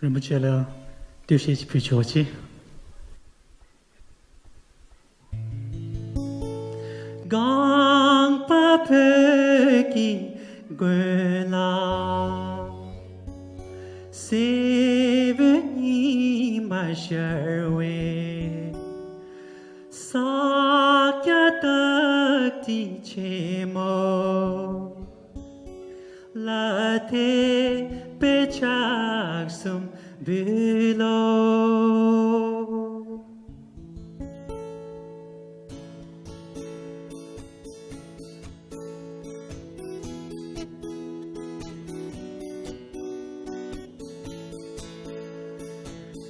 人不觉了，丢些去陪瞧去。刚把陪给归啦，谁为你买些为？撒家的地切莫，拉提被拆松不落。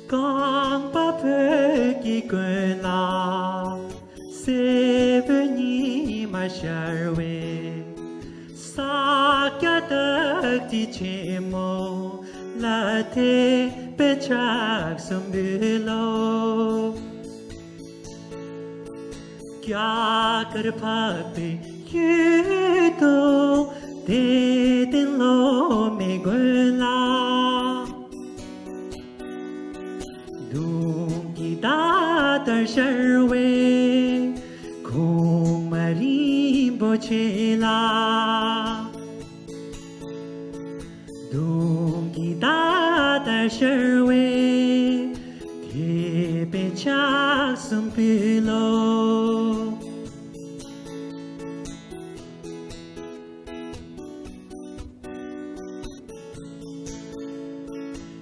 刚把陪给归啦，谁为你买些为？撒家的地切莫，拉提被拆松不落。क्या कर पाते ये तो दे दिलों में गुला दूंगी दादर शर्वे घूमरी बोचेला दूंगी दादर शर्वे थे बेचा सुम्पिलो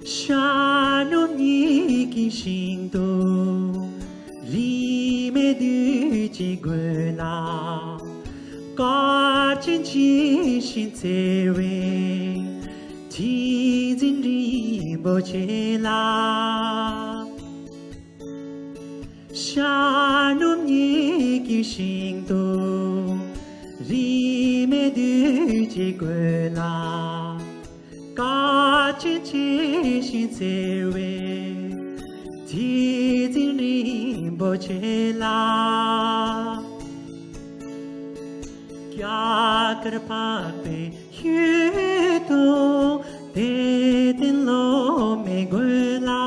शानो की शिंदो लीमे दुची गुला काचिन चिशिन तेरे तीजिन रिबोचेला शानो की शिंदो लीमे दुची गुला काचिन चिशिन तेरे तीजिन रिबोचेला क्या कर पाते ये तो दे दिलों में गुला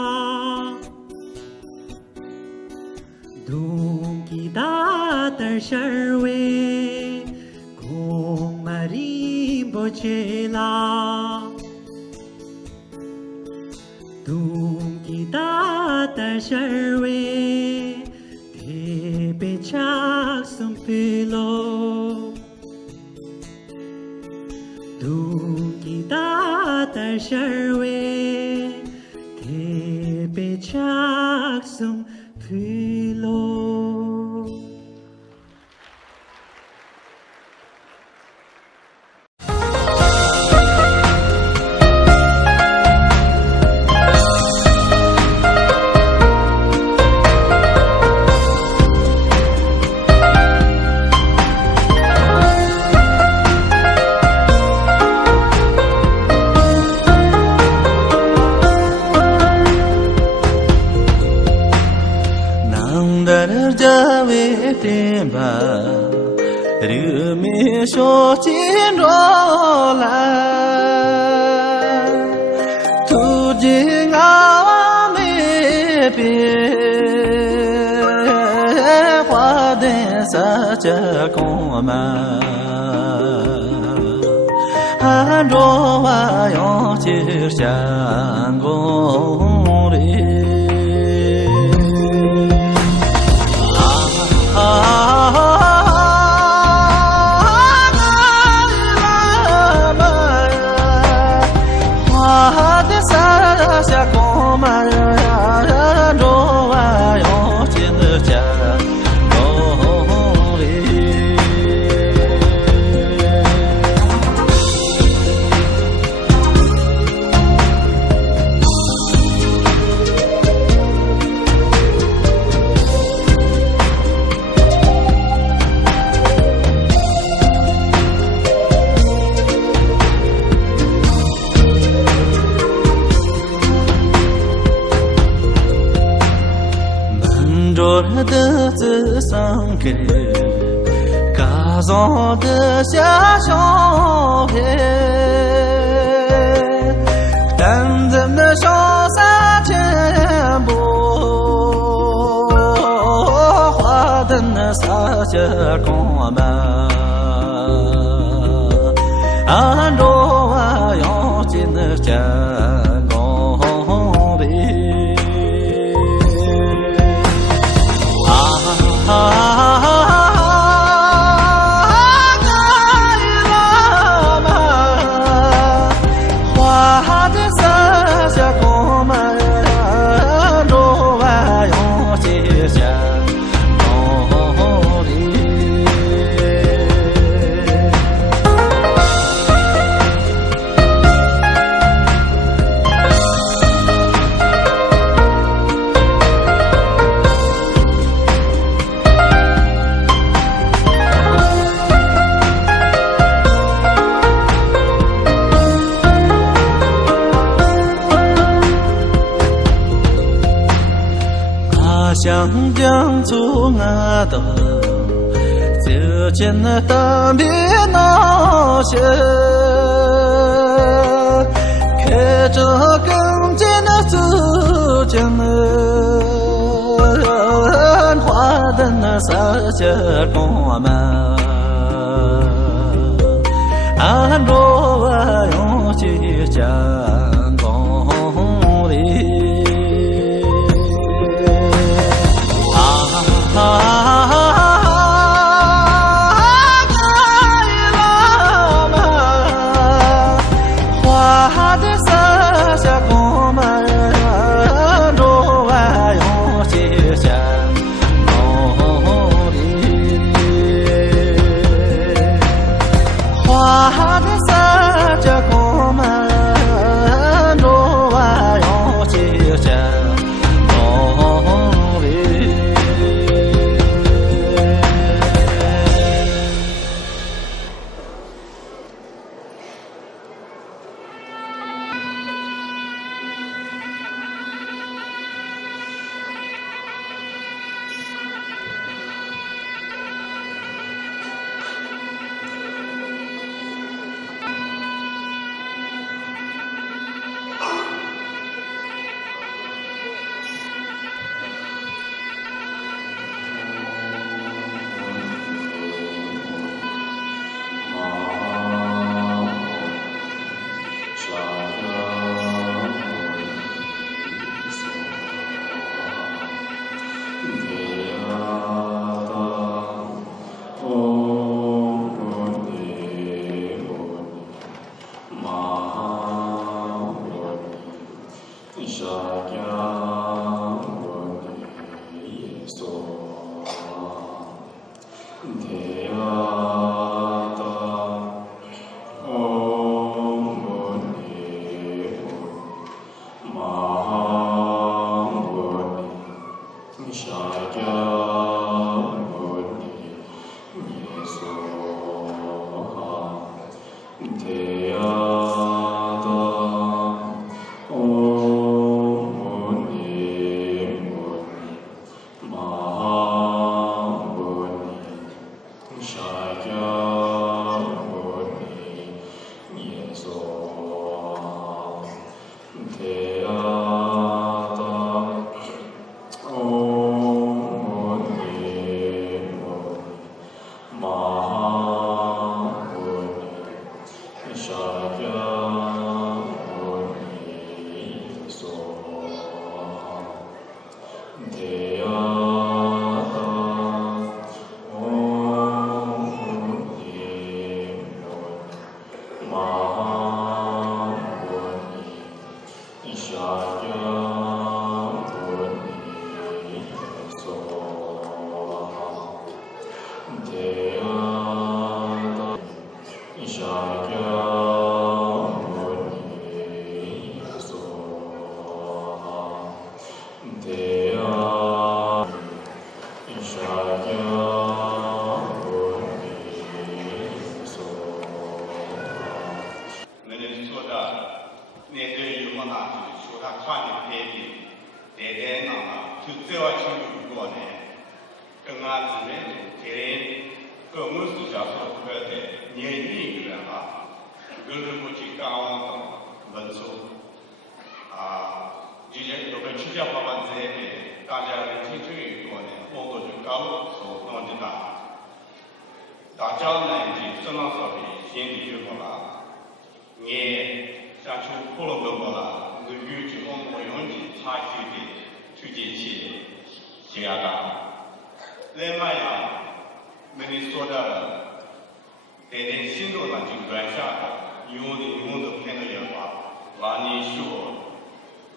दूंगी दादर शर्वे घूमरी बोचेला दूंगी दादर शर्वे थे बेचाक सुम्पिलो दूंगी दादर शर्वे थे बेचाक सुम्पिलो说进着来，途经阿妹边，花灯洒着光芒，喊着我要去相公里。下过马呀，着我要去家公里。的子上给嘎上的下小孩，人人的潇洒前步，花灯的洒下光芒，安着我要进的家。想将出俺的，就见那当面闹些，看着更见那自家们，花灯那洒下光芒，俺着我用去讲功力。今年都被取消法案这边，大家的听出一个呢，我都就高所当的大家呢就什么时候先的就好了，也想出普罗个了，我预计我们用的采取的推荐起这样的，另外呀，没你说的，在这新路上就转下的，用的偏的也好，让你说。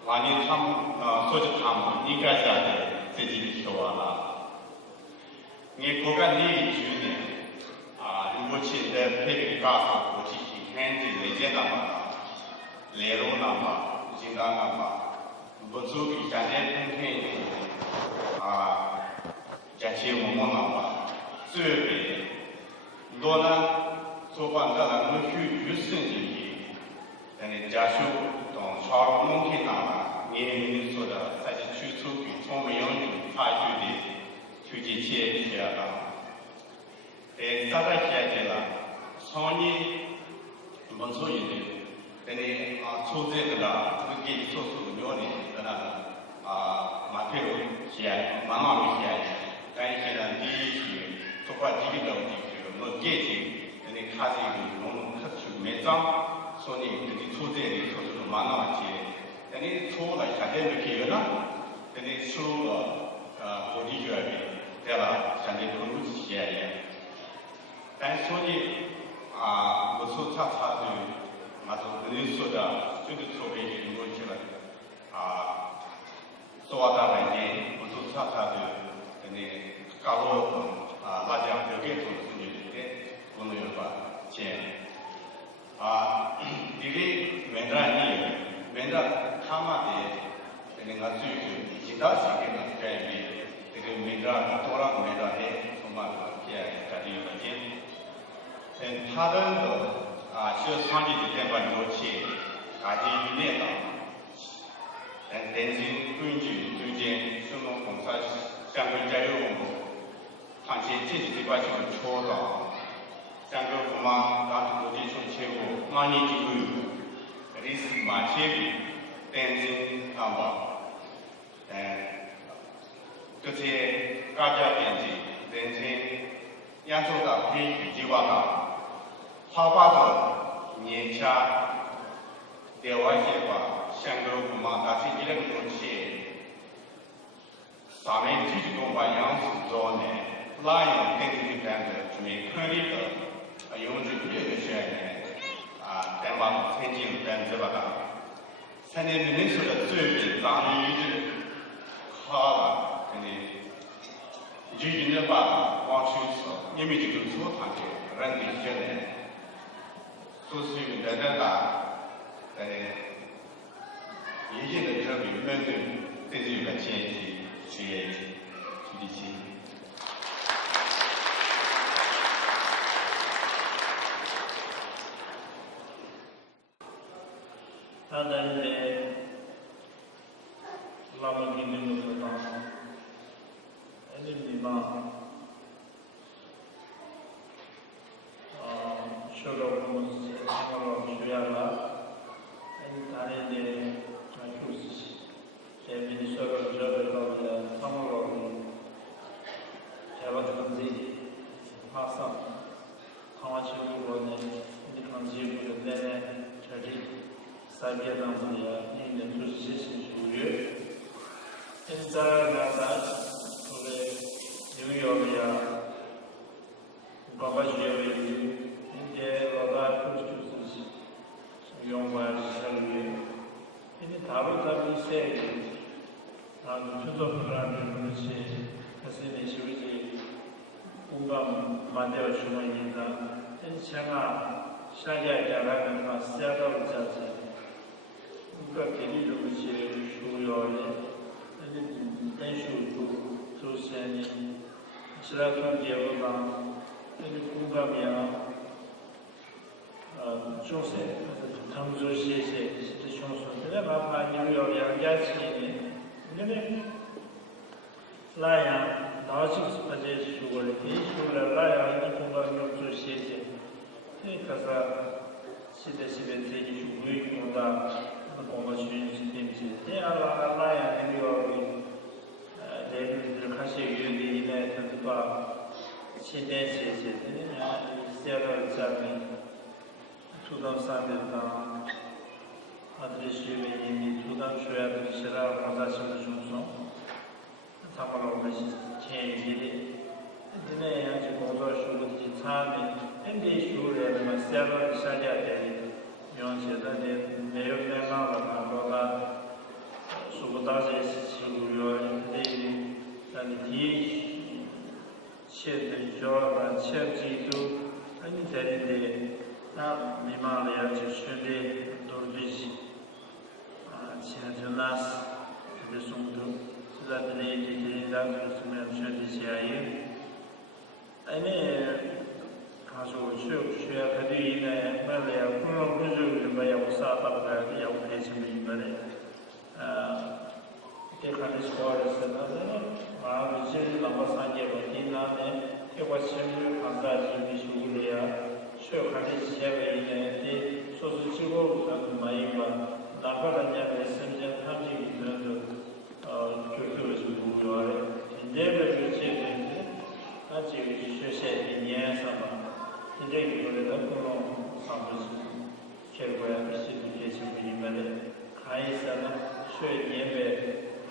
让你他们说着他们应该下的自己的说了，你国家利益局呢目前的配合告诉国际看的内建那么联络那么经常那么不足比现在公开这些我们那么这边多呢做官的人们去甚至于但是家属当朝农田那么你说的在这区出比从没有采取的推荐些了。现在现在了，从你不错一点，等你出这个了，我给你做出料理的那马腿肉些，慢慢的些，但是现在第一句做过第一个问题就是我给你，等你看这个弄特殊没章，说你给你出这里做出慢慢些，等你出了现在没去了，等你出了国际学院，对吧？现在都有些也。但说你不说他的，都人说的，这个特别有问题了说到来年，不说他的，搞大家都给做出去的，我们有个钱因为没得他们的那个最后其他事情的改变，这个没得多了没得的，从嘛家里有个钱。他的是上级的监管周期，这一年的，担心根据最近什么公司相关加油长期经济这块就错了，相关部门当国际上切入，马年就有，历史马切入，担心这些大家经济担心亚洲的培育计划的。他把这年下的外些话，相关部门但是一个东西，上面提出公办样式做呢，哪样跟这边的准备可以的，用这个学呢，担保曾经6%吧的，现在你说的最近咱们一直好了，就应该把往出说，因为这个做他的人的学呢。说是有的一定的这个面对，这是有个前提，是提起。他的拉曼给你们说，你嘛。说到我们是什么需要了，当然的，就是前面说到这个的什么台湾的经济马上，台湾政府呢，你看政府的呢，这里3边当中的，你能做些什么处理？现在我们纽约呀，刚刚学的。老大就是用完生育，因为大陆他们现在制作不了那些，可是那些位置，我们买掉什么人呢？像下家家来的话，下到家去，我给你东西需要的，等数做生意，其他东西我讲，工作面。中学，他们做些中学，这个把纽约两家企业，因为那样，老师把这说了，说了那样，你工作要做些，这个是现在这些属于工作， 공부 주인님지 대알라라야 내려오기 내일들 같이 유리에 들어가 시대시대는 세월 잡는 초등산들과 아들이 시민이 초등 쇼야들 시라 가자시는 중성 사고로 오듯이 체인들이 근데 아직 공부 수업이 차는 현대 수업에만 세월 시작해야 돼 명시에 내용에 나오는 거가 수고다시 시구요 내일 단디 시에들 조가 체지도 아니 되는데 나 미만이야 주시는데 돌듯이 지나서 그 정도 지나들이 이제 나중에 주시야요 아니 가서 쉬어야 그뒤에 말이야 그런 무슨 뭐야 사다가 야 회심이 말에 대가리 스코어에서는 마음이 제일 남아산게 버티나네 해과심을 감사하시는 시구리야 쉬어가는 시합에 소수치고 마이와 나가라냐 메신저 탐지 그런 교육을 좀 보여요 내가 주시는 아직 쉬셔야 이해해서 이제 이거는 그런 상황이 결과에 비슷한 계시면은 가이사는 쉬어 예배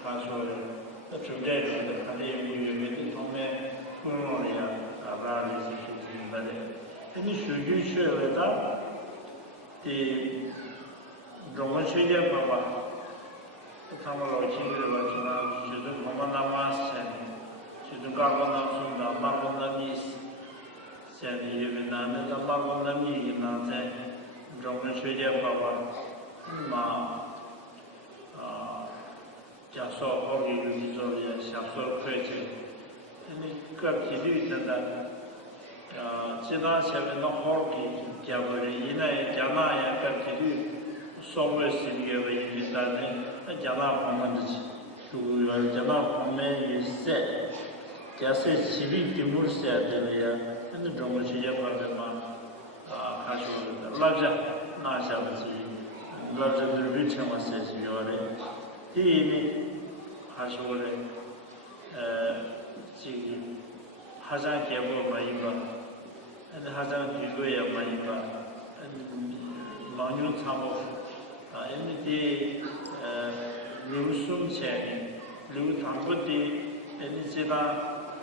가서를 주제를 하는 이유는 처음에 그런이야 아브라함이 시키는데 근데 쉬어다 이 로마 시대 봐봐 참으로 친구를 만나서 주도 뭐만 남았어 주도 가고 나서 남만 남이现因为那马公那米那在中国学界爸爸嘛假说好的宇宙也享受科技，你个体率真的其他前面的好的讲过的，现在讲那也个体率稍微是略微一点的，那讲那方面的主要讲那方面也是，假设起立的模式的呀。那中国学界方面嘛，还说老家拿下不去，老家都没成我学习要的。第一呢，还说的，这个还想结果嘛一个，还想举个也嘛一个，老牛长毛，因为的流送钱，流传不的，因为这帮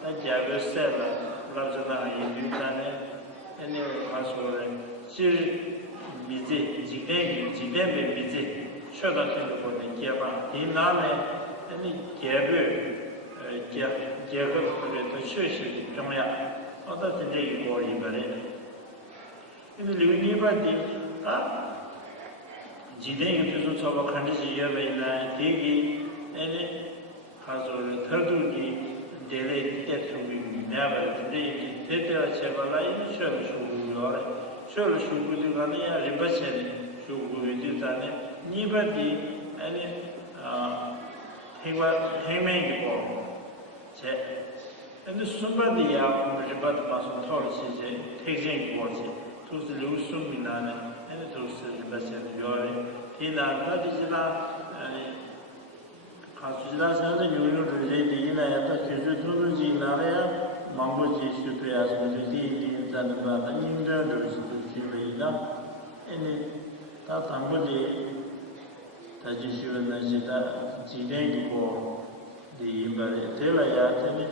那价格晒了。老子那研究站呢，那他说的，其实比这几点比这，学到这个过程结吧，第二呢，那结合或者都学习重要，我到这一个里边的，因为留里边的几点有就是说我看这些也为呢，第一，他说的特殊的这类接触的。내가 근데 대대가 제발라 이 쇼를 쇼고요. 쇼를 쇼고도 가니야 리버체리 쇼고도 되다네. 니바디 아니 해매이고 제 근데 수바디야 리버드 봐서 털시제 택진 거지. 투스 루스미나네. 아니 투스 리버체리 요래. 디나다디지나 아니 가수지라서는 요요를 제디나 야다 제주 투르지 나라야 망고지 수도야서 제디 인자는 바 아닌데도 수도지리나 아니 다 당고지 다지시원나 시다 지대고 디임바레 데라야 테니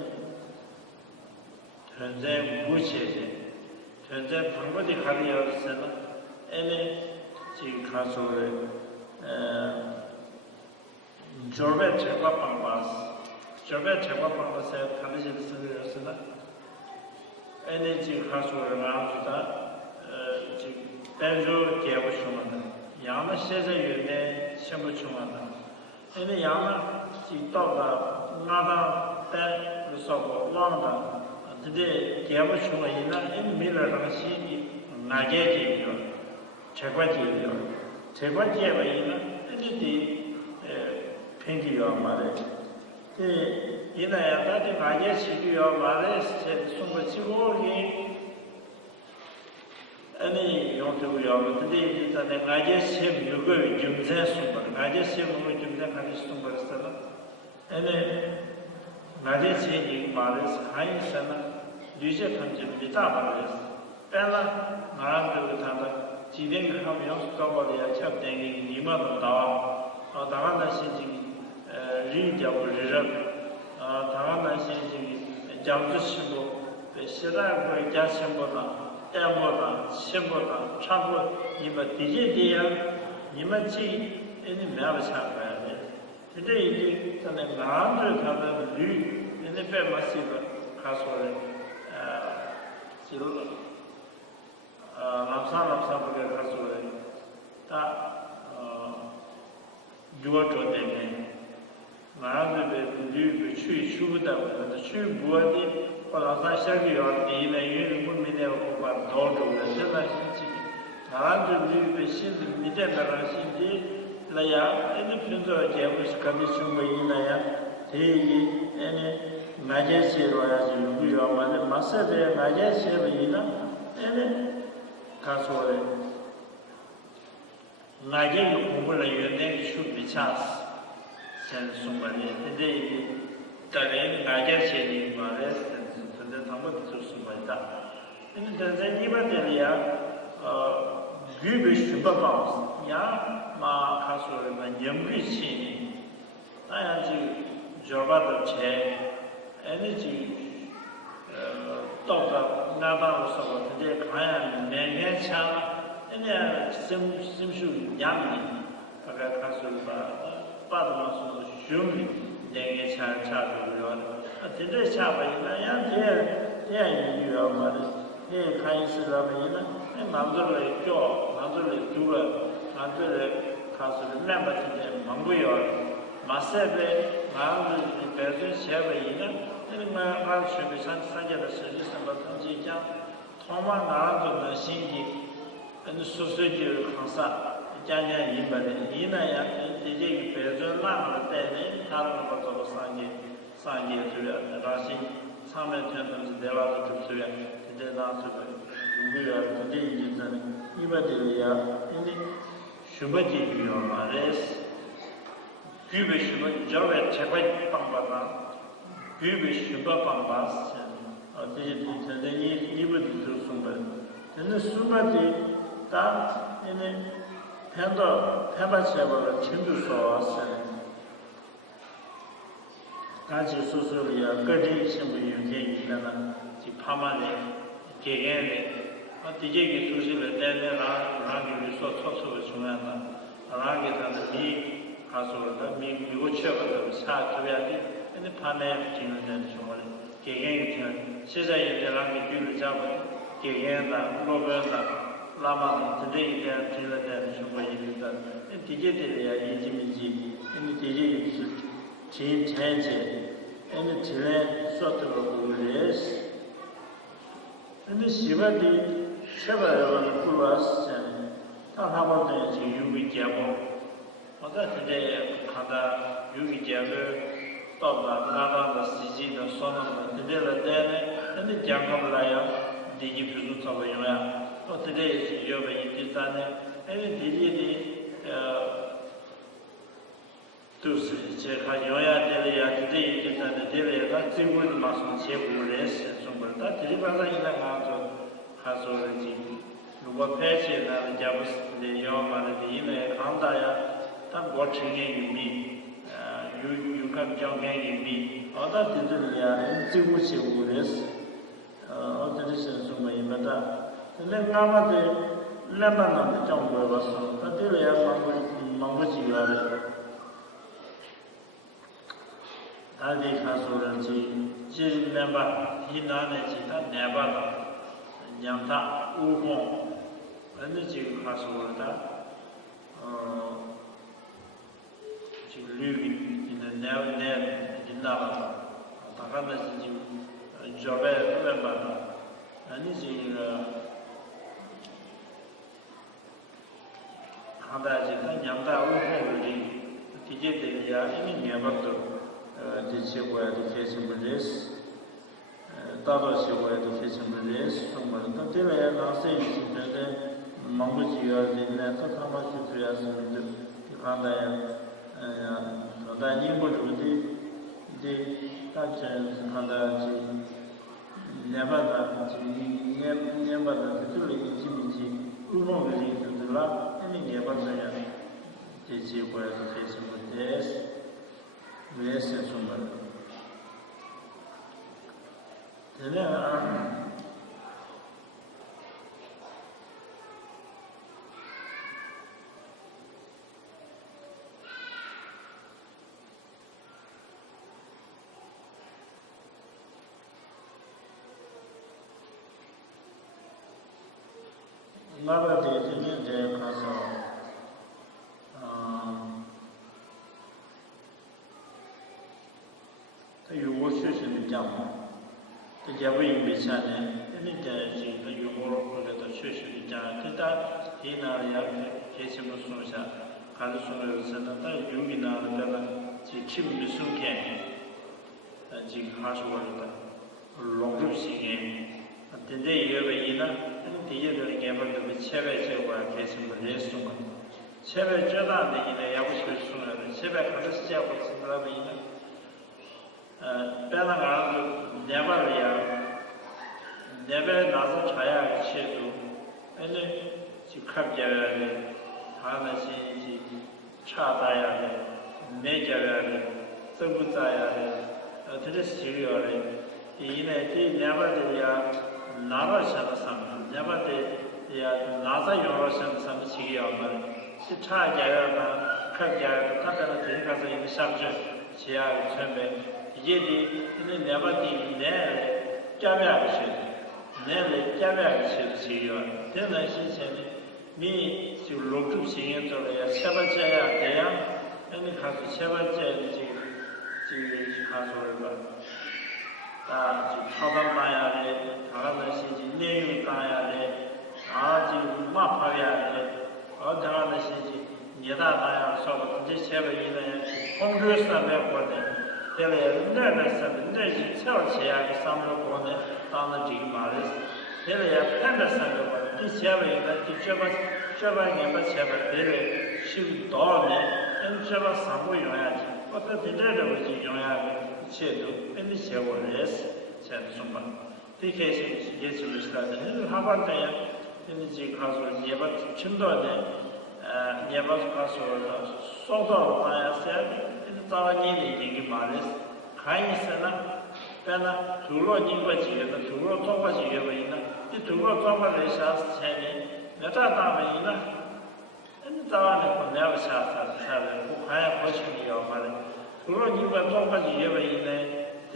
현재 무시제 현재 방고지 가리어서는 아니 지금 가서를 조베 제과 방바스 저게 제가 방법에 가르칠 수 있으나 에너지 가수를 말하다 지금 대조 개고 싶으면 양의 세제유대 시험을 중한다. 근데 양은 지도가 나다 때 그래서 원한다. 근데 개고 싶으면 이는 미래랑 시기 나게 되요. 제과 제와이는 에너지 팽기요 말에 이나야 다들 많이 시기요 말에 송거 치고기 아니 용도고요. 근데 이제 나제 셈 요거 중세 숨바 나제 셈 요거 중세 가지 숨바스잖아. 아니 나제 셈이 말에서 하이sana 유제 편집이 다 말했어. ਪਹਿਲਾਂ 나라도 다다 지된 하면 스토버리아 챕딩이 니마도 나와. 다가나 신지 리자고 리럽 다가나 신지 장주시고 시라고 자신보다 때보다 신보다 참고 이번 디제디야 이만치 이니 매버샤가야 돼. 근데 이게 전에 나한테 가는 류 이제 배마시가 가서래 지로 남사보게 가서래 다 주어졌네. 나한테 류 취 추다 취 부어디 Palazan Shagyo, the Ilayu, Mumine, or Dodo, the Selashi, Naranjo, the Shin, the Midemarashi, Laya, any Pinto, Jamus, Commission, Inaya, Tei, any Majesty, Royal, Masabe, Majesty, any Casore. Nagay, Kumula, your name should be chance, send somebody. Today, Tare, Majesty, Mares. 한번 들었습니다. 근데 이번에야 규비 슈퍼바우스 야마 가수는 연구시니 나야지 저바도 제 에너지 또가 나바로서 근데 가야 내년차 그냥 심수 양이 아까 가수가 빠져서 슈미 내년차 차도요. 근데 차바이나 야 이유야 말이 이 카이스라면은 남들을 줘 남들을 두어 남들을 가서 멤버들이 망고요 마세베 마음을 배서 쉐베이는 이런 말 수비 산산제의 서비스 같은 지장 통만 나라도 신기 은 소소지를 강사 자냐 이번에 이나야 이제 배서 나를 때는 다른 것도 상계 주려 다시 사면 되는 대화도 듣으려 근데 나서 누구야 근데 이제는 이번에야 근데 슈바지 비어 말레스 규베 슈바 저에 제발 방바다 규베 슈바 방바스 어디 근데 이번 들었으면 근데 슈바지 다 얘네 팬더 페바체버를 친구서 왔어요. 같이 소소리야 거기 신부 유행이라는 지 파마네 개개네 어디게 소실을 때내라 라기 위해서 초초를 중요하다 라기 다는 미 가서다 미 이거 쳐가지고 사줘야지 근데 파네 지는 데는 정말 개개인 시자에 대한 규를 잡아 개개인다 로버다 라마 today they feel that somebody is that digitally 이지미지 이 디지 진 체제 이 질에 소트로 보레스 이 시바디 샤바라는 플러스 다 하버드 지 유비자모 어다 today 가다 유비자를 또가 나가다 시지도 소는 그대로 되네 이 장갑라야 디지 부수서고요 today you have in this and did to say Hayoya Delia today is that Delia that will must check less somewhere that Ribana in the matter has already what patches and Jabs the Yom and the inner Kandaya that watching in me you can jump in me or that didn't in less or the distance of my mother. lemba데 lemba나 정보에 봤어. 다들이야 망고지가 다디 가서는지 지 lem바 이나네지 다 내바다 냠타 우공 언제지 가서다 지금 류비 있는 내내 있나봐. 다가다지 지금 저배 lem바다 아니지 하다지가 냠다 우호리 디제데야 이미 냠박도 디체고야 디페스블레스 大多学会都非常的认识中国人，到这来老师已经觉得忙不起了，人呢，都他妈去主要是就看到看到英国中的大家是看到就两百多，就两百多，这里基本上欧盟的人都是啦，那两百多呀，这机会是非常的认识中国人。这样那个的今天在看上，他有我学习的讲嘛。这家不因为啥呢？那点是他有我或者他学习的讲，这他在哪里呀？给什么说下？还是说的是呢？他有没哪里的就听不收见，就还是我的融入性的，现在有个人呢，第一个人把这个前面这块给什么人送了，前面最大的人呢也不去送了，前面可能是结果是那个人呢。别那个两百里呀，两百拿着茶呀去读，就看别人的，他那些茶大呀的，美家呀的，走不咋呀的，这是需要的。第一呢，这两百的呀，拿到钱的上面，两百的呀，拿着用到钱的上面需要嘛，去茶家呀嘛，看家呀，他在那这个是一个上去，需要准备。也得那两把的男的加面去的，男的加面去的需要，这那些钱呢，你就入住行业做了呀，七八千呀这样，那你看是七八千就看出来吧，就跑到大呀的，他那些就内容大呀的，就马跑呀的，他那些就年大大呀，说不这700亿呢，红州300国的。这里那什么，那是超起啊，300国呢，当然这个嘛的，这里也看到300国，这700亿呢，这把年把700，这里收到呢，这把3个用下去，我到这的我就用下去，钱都，你写我认识，钱什么，这开始也就是啥的，你他把这样，你就告诉你把青岛的，你把告诉我，说到大家谁？找了你的这个嘛的，看医生呢，但呢，除了你过几个呢，除了做过几个为呢，你除了做过这啥事情呢？那这大为呢？你找完了不了不下啥的，不看也不去你要嘛的。除了你过做过几个为呢，这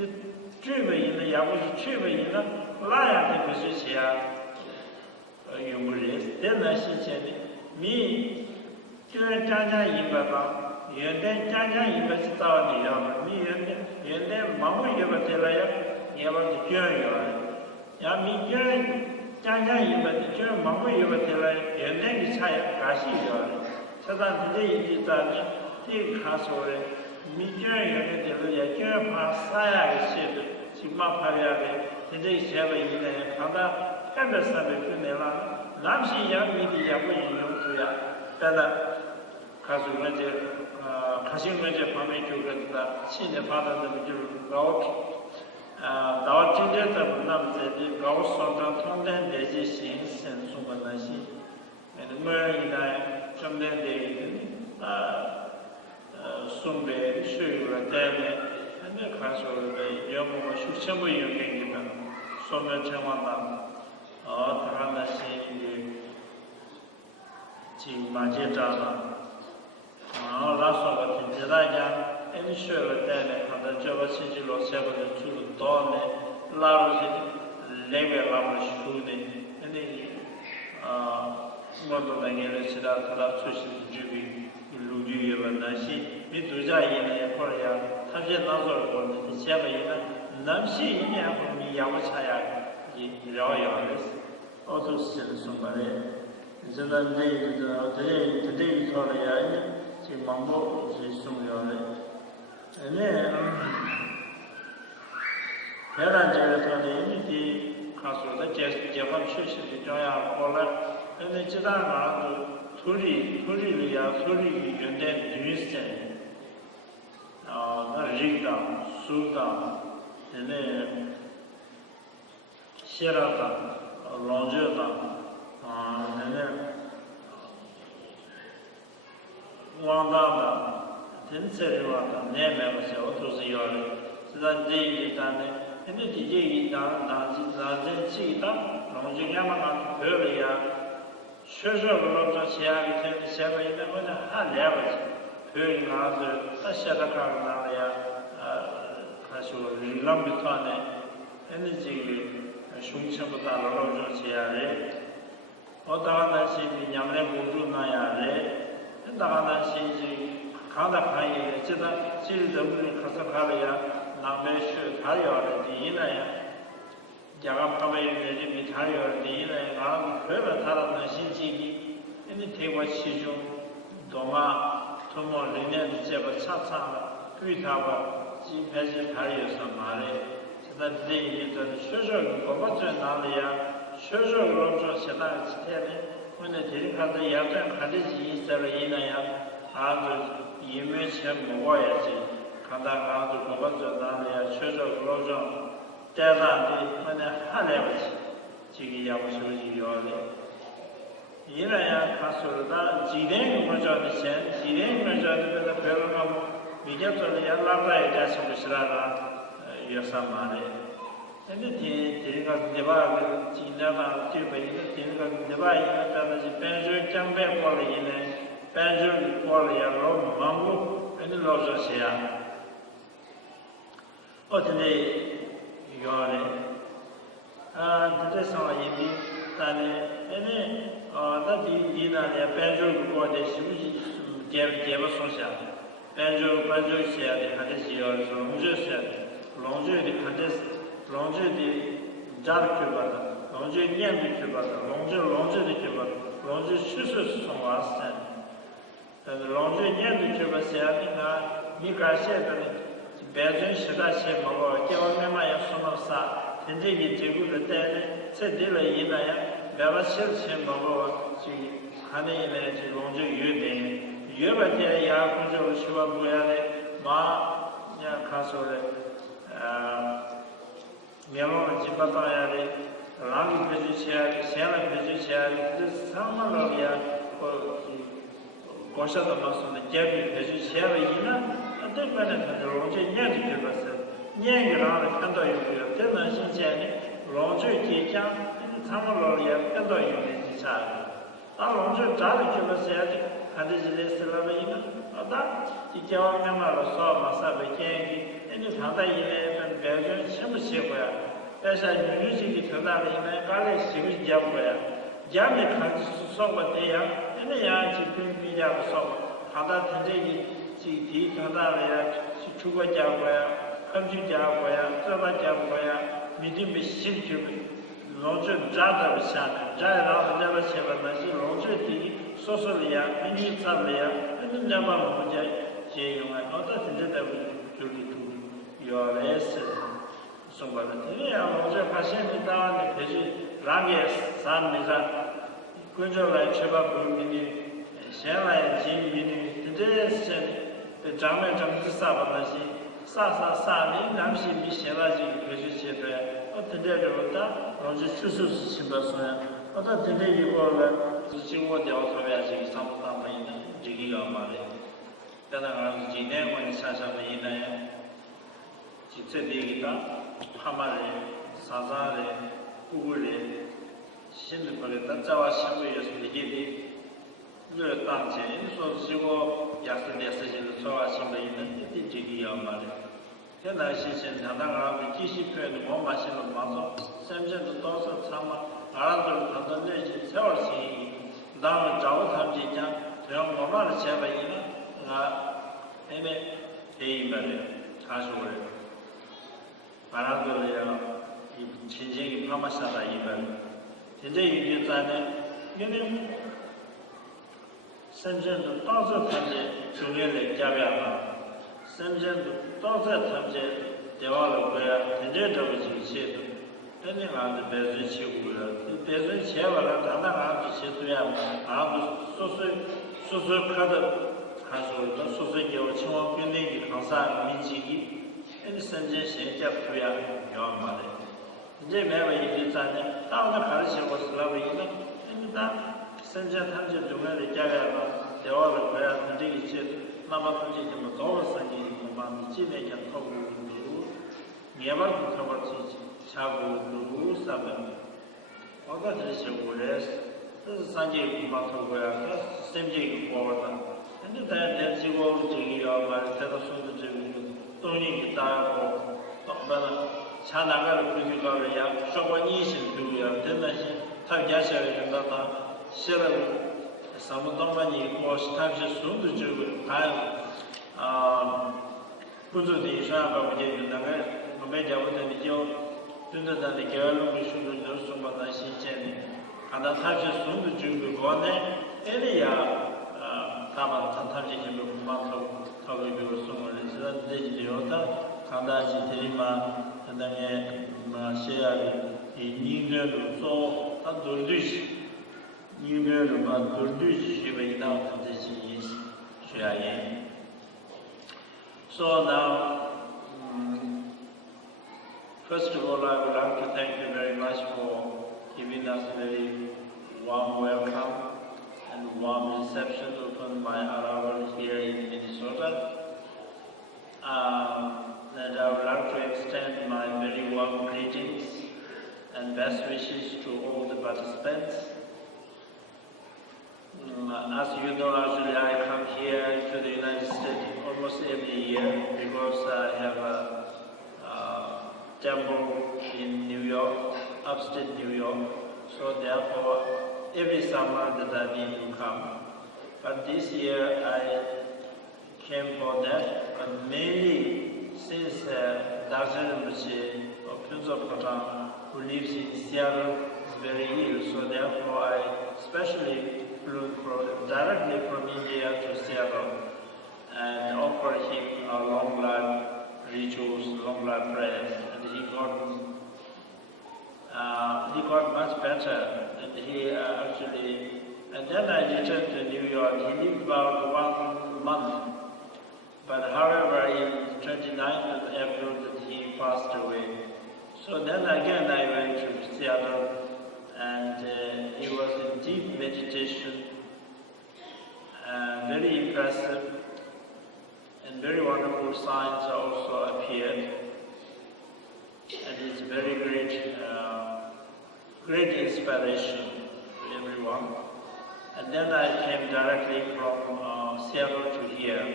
最为呢，也不是最为呢，那样的不是些用不人，这那些钱呢，你就是讲100吧。原来讲100是找你要嘛，你原来忙不100得了呀，你把它捐要的，要你讲100的捐忙不100得了，原来你才干些要的，这咱这一直在呢，这看说的，你捐原来得了也捐怕啥呀个些的，起码怕呀的，这700亿呢，看到300分的了，那些也没的也不应用住呀，当然，看说那这。가신 문제 밤에 교육했다. 신의 받아들는 줄 가오 나와 진짜다 남자들이 가오서다 통된 대지 신선 수반나시 뭐이나 점된데 숨배 수요를 때문에 근데 가서 여보가 숙성부 연경이면 소면 정화만 다가나시 지금 맞이잖아 拉说个听起来讲，你学了带来，看到这个星期六下午的做到呢，拉入去那边拉入书的，你我都那个其他出席这个录剧也问那些，你度假业呢也可以呀，他这那时候我们下边呢，那些一年后你要不差呀，也要的，我都是送过来，现在这说的呀。 这忙不是重要的， 대단지에서는 이미 가수도 재판 출신이 중요한 거를 근데 지나가도 소리야 소리 연대 뉴스에 나 리가 수다 근데 시라다 론저다 근데 왕다다 된세르와다 내면에서 어떻게 요래 지난 제일 단에 근데 이제 나제 치다 론저야만 별이야 최저로 시야기 때문에 시야가 때문에 한래버지 그 나도 다시다 가나야 가서 릴람부터네 에너지를 숭청보다 로로 시야래 어다가다시 냠내 모두 나야래 다가다시 가다 가이 지다 질더블 가서 가려야 남배슈 다려야 되나야 자가 파베르지 미타리어 디네 나 그런 사람의 신지기 이 대화 시중 도마 도모 리네 제가 차차 귀타와 지배지 다리어서 말해 제가 제이도 쇼쇼 고버져 나리아 쇼쇼로 저 세다 스테네 오늘 데리카도 약간 가지지 있어로 이나야 아주 예매체 먹어야지 가다가도 고버져 나리아 쇼쇼로 저 대단히 만에 하려지 지기 야무시기 요래 이래야 가서다 지된 거저는 지된 거저는 별로 미접을 연락에 대해서 무시라라 여사만에 근데 뒤가 대바가 지나가 뒤에 뒤가 대바가 따라서 벤저 장배 꼴이네 벤저 꼴이야로 망고 근데 로저시야 어떤데 요래 그래서 이미 다네 에네 나디 디나야 벤조 거데 시무지 개버 소샤 벤조 시야데 하데시요 롱저시야 롱저디 하데스 롱저디 자르큐바다 롱저 냠비큐바다 롱저디 큐바다 롱저 슈슈스 송와스탄 롱저 냠비큐바시야나 미가시야데 배전 시다시 먹어 겨울에만 약속하사 현재기 제국을 때는 세대를 이나야 내가 실체 먹어 지 하네에 지 롱저 유대 유바데 야군저 시와 뭐야래 마야 가서래 명어 집바다야래 랑이 베지시야래 세라 베지시야래 그 상말로야 고샤도 마스는 제비 베지시야래 이나 때문에 롱저 년이 되었어. 년이라는 간도 있고요. 때는 신체에 롱저 기장 상물로야 간도 있는 기사. 아 롱저 자리 되었어야지. 한디지레스라베이나. 어다 기장면으로서 마사베케기 이제 상당히는 배경 심으시고요. 그래서 유유식이 전달이면 깔에 심으시 잡고요. 잠에 같이 수송을 해야 지금 비자고 하다 된지 지 전달이야 주거 잡고야 검증 잡고야 저바 잡고야 믿음이 실주 로저 자다 샤 자라도 잡으시면 로저디 소소리야 미니사리야 근데 잡아 문제 제용은 어떤 데도 저기 요레스 송바는 이야 로저 파시는 다음에 되지 랑에 산미자 근저라 쳐봐 보이니 샤라의 진미니 드레스 장면 정지사바다시 사사사미 남시 미시라지 그주시에 어떤 데로다 로지 수수수 심바서야 어떤 데에 이거를 지고 되어서야지 상담에 있는 지기가 말해 따라가서 지내고 사사에 있는 직접이기다 하마레 사사레 우글레 신들벌에 따자와 신부에서 이게 그 당시에 소시고 약속됐을 소화심도 있는 뒤지기야 말이야. 그날 시신 하다가 기시표에는 못 마시는 마서 샘전도 떠서 참아 알아들 받던 내지 세월시 다음에 작업함지냐 대형 뭐만을 제발이나 나 애매 대이 말이야. 가수를 알아들어야 이 진정이 파마사다 이 말. 진정이 유지자는 얘는深圳的到处他们就业的加班嘛，深圳的到处他们대화를 거야. Pendet of the Chip, depending on the Bezuchi, Bezuchi, Dana, Chituya, Susu Kada, Hasu, Susu, Chua, Pindi, Hansa, Michi, and Sanjay Japuya, your mother. They never used that. Now the Harshi was loving them, and that Sanjay Tanjay to marry Jagaba, they all require to dig it, Mama Punjim was always saying, Chile can talk to never cover Chabu, Saban. All that is your rest. This is Sanjay Kumatoga, same day forward. And then you go to your telephone to Tony Dial, Chanaga, Pujugaria, Shawan East to your dinner, Tagasha and Data, Shell, some Domani was Tagas soon to do Puzu Shaba gave the Mameja with the video, sooner than the girl, we should know someone that she can. And that Tagas soon to do one any Taban, sometimes you can look Mato, how we do someone is that Digiota, Kanda Chiterima, and then Shea, Niger, so a Durdish, Niger, but Durdish, she went out this is Shea. So now, first of all, I would like to thank you very much for giving us a very warm welcome and warm reception upon my arrival here in Minnesota. And I would like to extend my very warm greetings and best wishes to all the participants. As you know, actually I come here to the United States almost every year because I have a temple in New York, upstate New York. So therefore, every summer that I need to come. But this year I came for that, but mainly since Dr. Rinpoche of Phuntsok Patang, who lives in Seattle, is very ill. So therefore I especially flew directly from India to Seattle and offered him a long life rituals, long life prayers, and he got much better, and he actually, and then I returned to New York. He lived about 1 month, but however, in 29th of April, he passed away. So then again I went to Seattle, and he was in deep meditation, very impressive, and very wonderful signs also appeared. And it's very great inspiration to everyone. And then I came directly from Seattle to here,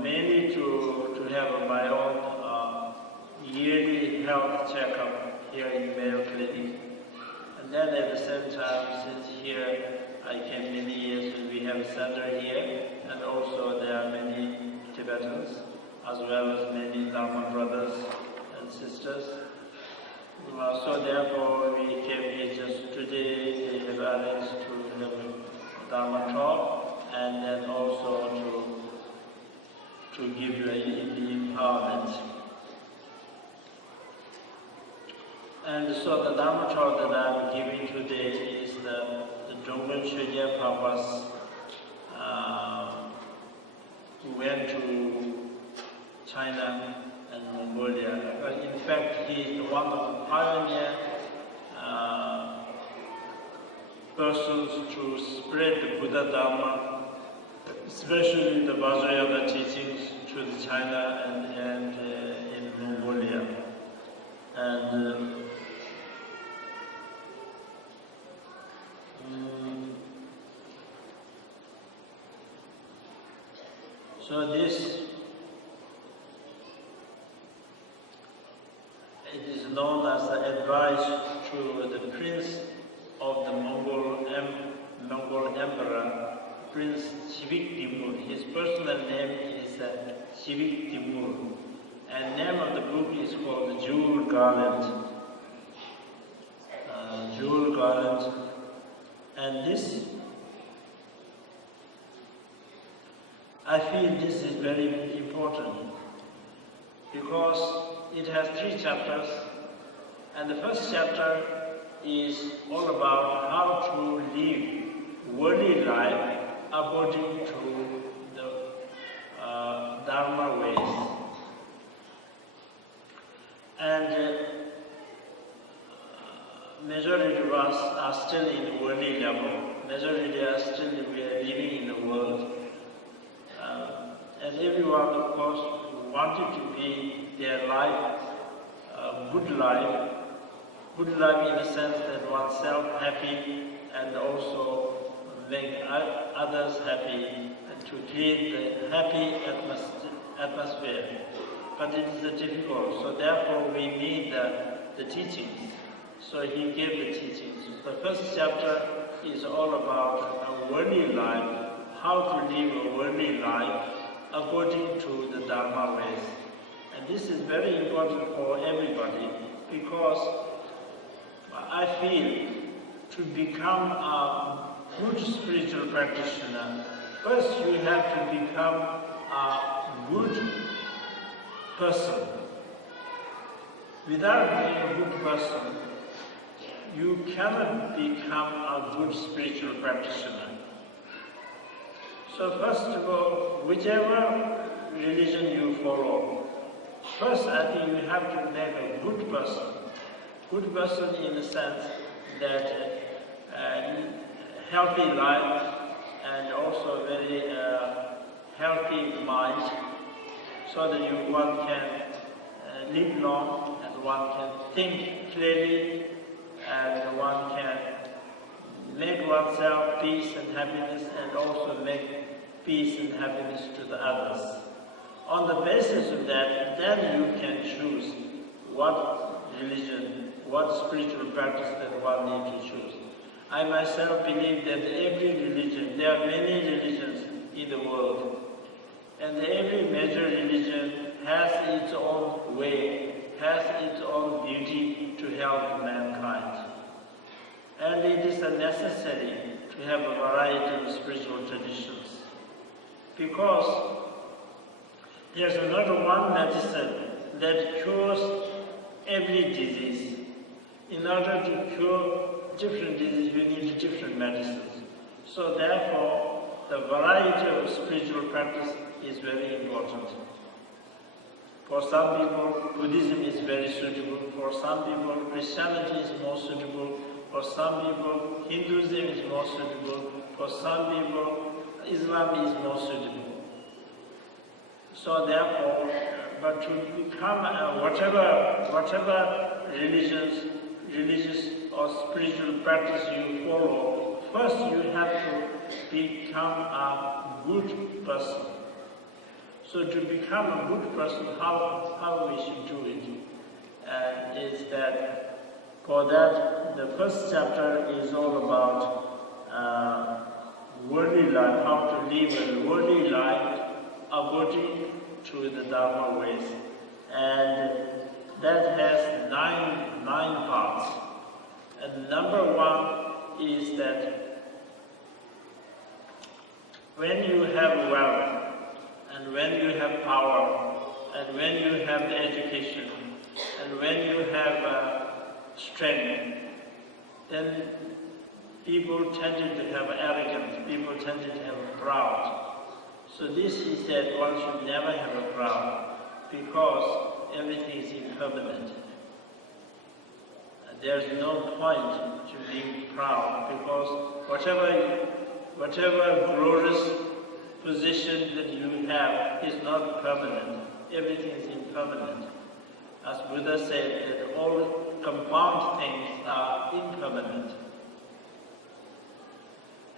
mainly to have my own yearly health checkup here in Mayo Clinic. And then at the same time, since here I came many years, and we have a center here, and also there are many Tibetans, as well as many Dharma brothers and sisters. So therefore, we came here just today. They have arranged to have a Dharma talk, and then also to give you the empowerment. And so the Dharma talk that I'm giving today is the Drongpa Shögyal Papa's who went to China and Mongolia. In fact, he is one of the pioneer persons to spread the Buddha Dharma, especially the Vajrayana teachings to the China and in Mongolia. And so this, it is known as the advice to the Prince of the Mongol Emperor, Prince Shivik Timur. His personal name is Shivik Timur, and name of the book is called the Jewel Garland. Jewel Garland, and this, I feel this is very important. because it has 3 chapters, and the first chapter is all about how to live worldly life according to the Dharma ways. And majority of us are still in worldly level. Majority are still living in the world. And everyone, of course, wanted to be their life, good life. Good life in the sense that oneself happy and also make others happy and to create the happy atmosphere. But it is difficult, so therefore we need the teachings. So he gave the teachings. The first chapter is all about a worldly life, how to live a worldly life according to the Dharma ways. And this is very important for everybody because I feel to become a good spiritual practitioner, first you have to become a good person. Without being a good person, you cannot become a good spiritual practitioner. So first of all, whichever religion you follow, first I think you have to make a good person. Good person in the sense that healthy life and also very healthy mind, so that one can live long and one can think clearly and one can make oneself peace and happiness and also make peace and happiness to the others. On the basis of that, then you can choose what religion, what spiritual practice that one needs to choose. I myself believe that every religion, there are many religions in the world, and every major religion has its own way, has its own beauty to help mankind. And it is necessary to have a variety of spiritual traditions, because there's not one medicine that cures every disease. In order to cure different diseases, you need different medicines. So therefore, the variety of spiritual practice is very important. For some people, Buddhism is very suitable. For some people, Christianity is more suitable. For some people, Hinduism is more suitable. For some people, Islam is more suitable. So therefore, but to become whatever religious or spiritual practice you follow, first you have to become a good person. So to become a good person, how we should do it is that for that the first chapter is all about worldly life, how to live a worldly life according to the Dharma ways, and that has nine parts. And number one is that when you have wealth, and when you have power, and when you have the education, and when you have strength, then people tended to have arrogance, people tended to have proud. So this, he said, one should never have a proud, because everything is impermanent. There's no point to being proud, because whatever glorious position that you have is not permanent. Everything is impermanent. As Buddha said, that all compound things are impermanent.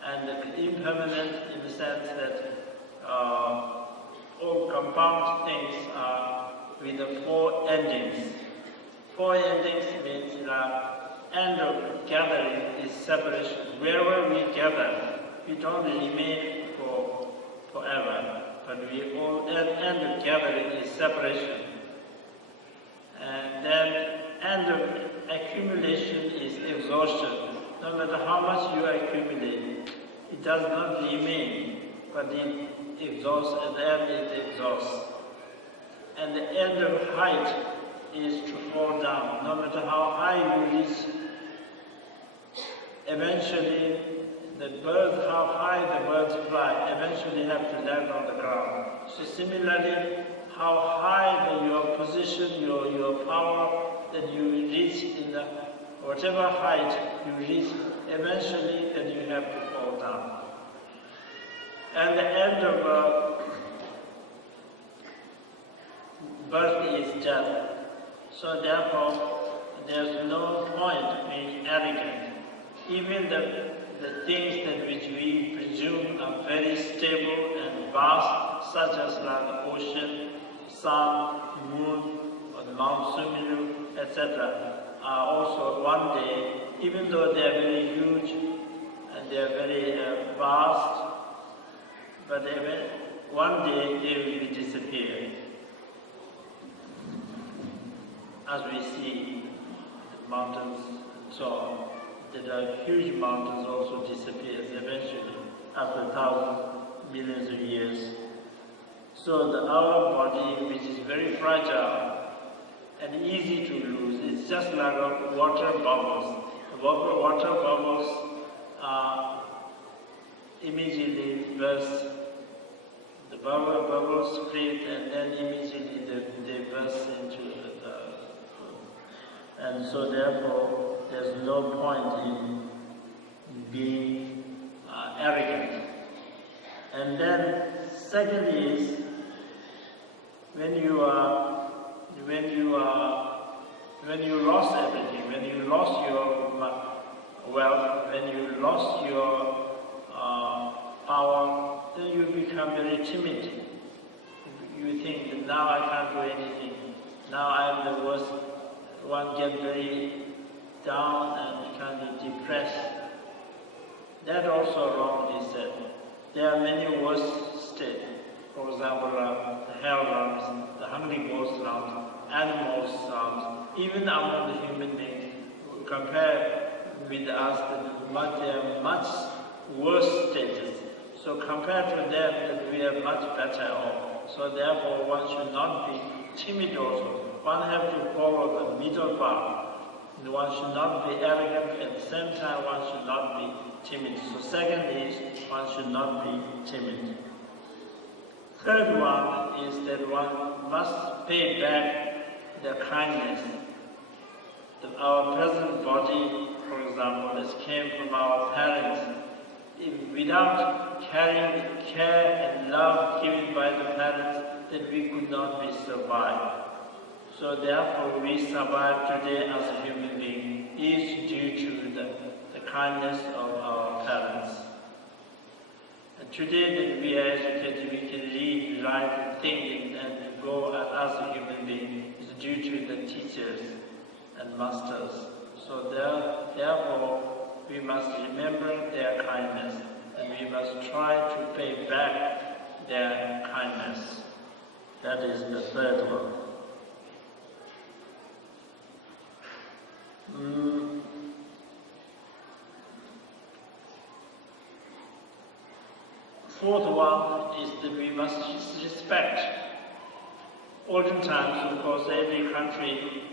And impermanent in the sense that all compound things are with the 4 endings. 4 endings means end of gathering is separation. Wherever we gather, we don't remain forever, but we all end of gathering is separation. And then end of accumulation is exhaustion. No matter how much you accumulate, it does not remain, but it exhausts, and then it exhausts. And the end of height is to fall down. No matter how high you reach, eventually the birds, how high the birds fly, eventually have to land on the ground. So similarly, how high your position, your power that you reach in the, whatever height you reach, eventually then you have to fall down. And the end of birth is death. So therefore, there's no point being arrogant. Even the things that which we presume are very stable and vast, such as like the ocean, sun, moon, or the Mount Sumeru, etc., are also one day, even though they are very huge and they are very vast, but one day they will disappear. As we see the mountains and so on, that are huge mountains also disappears eventually after thousands, millions of years. So our body, which is very fragile and easy to lose, it's just like water bubbles. Water bubbles immediately burst. The bubbles split and then immediately they burst into the food. And so therefore, there's no point in being arrogant. And then second is, when you lost everything, when you lost your wealth, when you lost your power, then you become very timid. You think that now I can't do anything. Now I'm the worst one, get very down and kind of depressed. That also wrongly said. There are many worse states. For example, the hell realms, the hungry ghost realms, animals realms, even among the human beings, compared with us, they are much worse status. So compared to them, we are much better off. So therefore, one should not be timid also. One has to follow the middle path. One should not be arrogant, at the same time one should not be timid. So second is, one should not be timid. Third one is that one must pay back their kindness. Our present body, for example, this came from our parents. Without carrying the care and love given by the parents, then we could not be survived. So therefore, we survive today as a human being is due to the kindness of our parents. And today that we are educated, we can read, write, and think, and go as a human being is due to the teachers and masters. So therefore, we must remember their kindness, and we must try to pay back their kindness. That is the third one. Fourth one is that we must respect. Olden times, of course, every country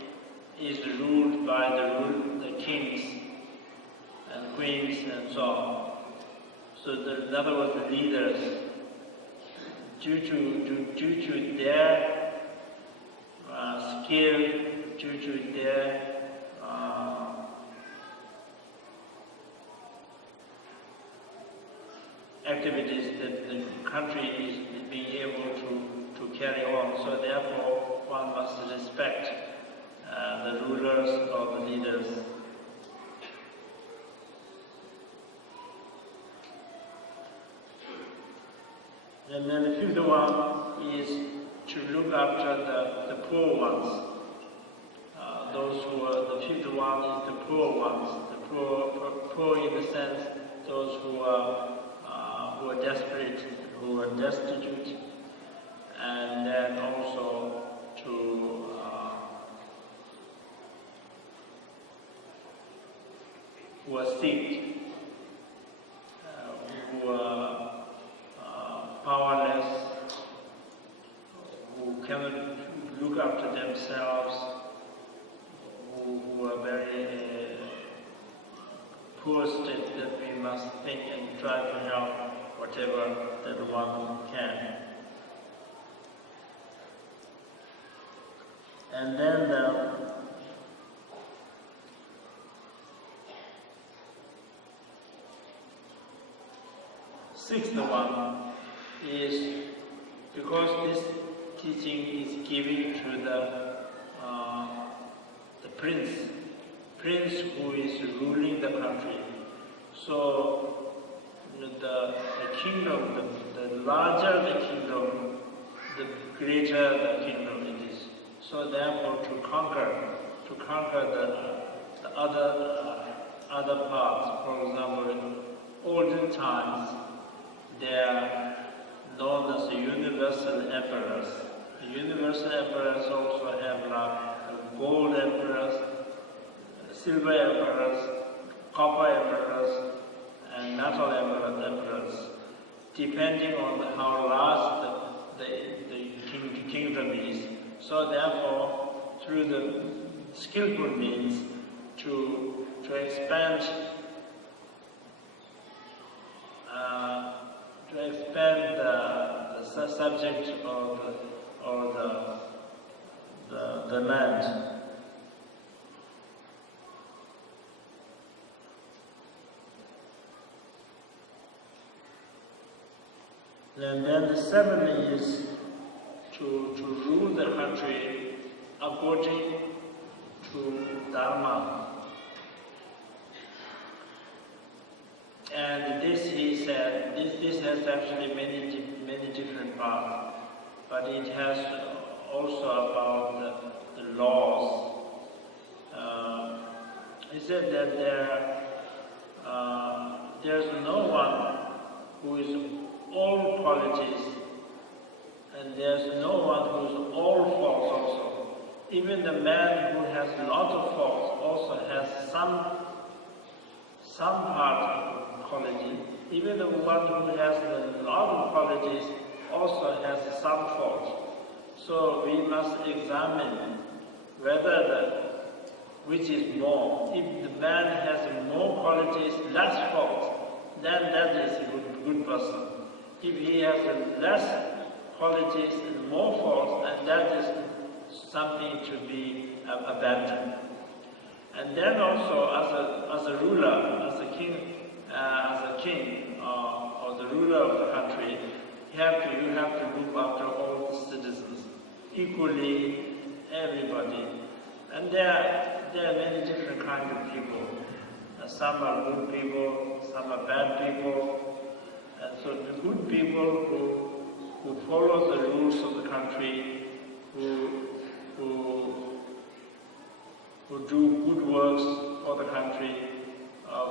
is ruled by the kings and queens and so on. So in other words, the leaders, due to their skill, due to their activities, that the country is being able to carry on. So therefore, one must respect the rulers or the leaders. And then the fifth one is to look after the poor ones. Those who are, the fifth one is the poor ones. The poor in the sense, those who are desperate, who are destitute, and then also to who are sick, who are powerless, who poor state, that we must think and try to help whatever that one can. And then the sixth one is, because this teaching is given to the prince who is ruling the country. So the kingdom, the larger the kingdom, the greater the kingdom it is. So therefore, to conquer the other parts. For example, in olden times, they are known as the universal emperors. The universal emperors also have like gold emperors, silver emperors, copper emperors, and metal emperors, depending on how large the kingdom is. So therefore, through the skillful means to expand the subject or the land. And then the seventh is to rule the country according to Dharma. And this, he said, this has actually many different parts, but it has also about the laws. He said that there's no one who is all qualities, and there's no one who is all faults also. Even the man who has a lot of faults also has some part of quality. Even the one who has a lot of qualities also has some fault. So we must examine which is more. If the man has more qualities, less faults, then that is a good person. If he has less qualities and more faults, then that is something to be abandoned. And then also, as a ruler, as a king, or the ruler of the country, you have to look after all the citizens equally, everybody. And there are many different kinds of people. Some are good people, some are bad people. And so the good people who follow the rules of the country, who do good works for the country,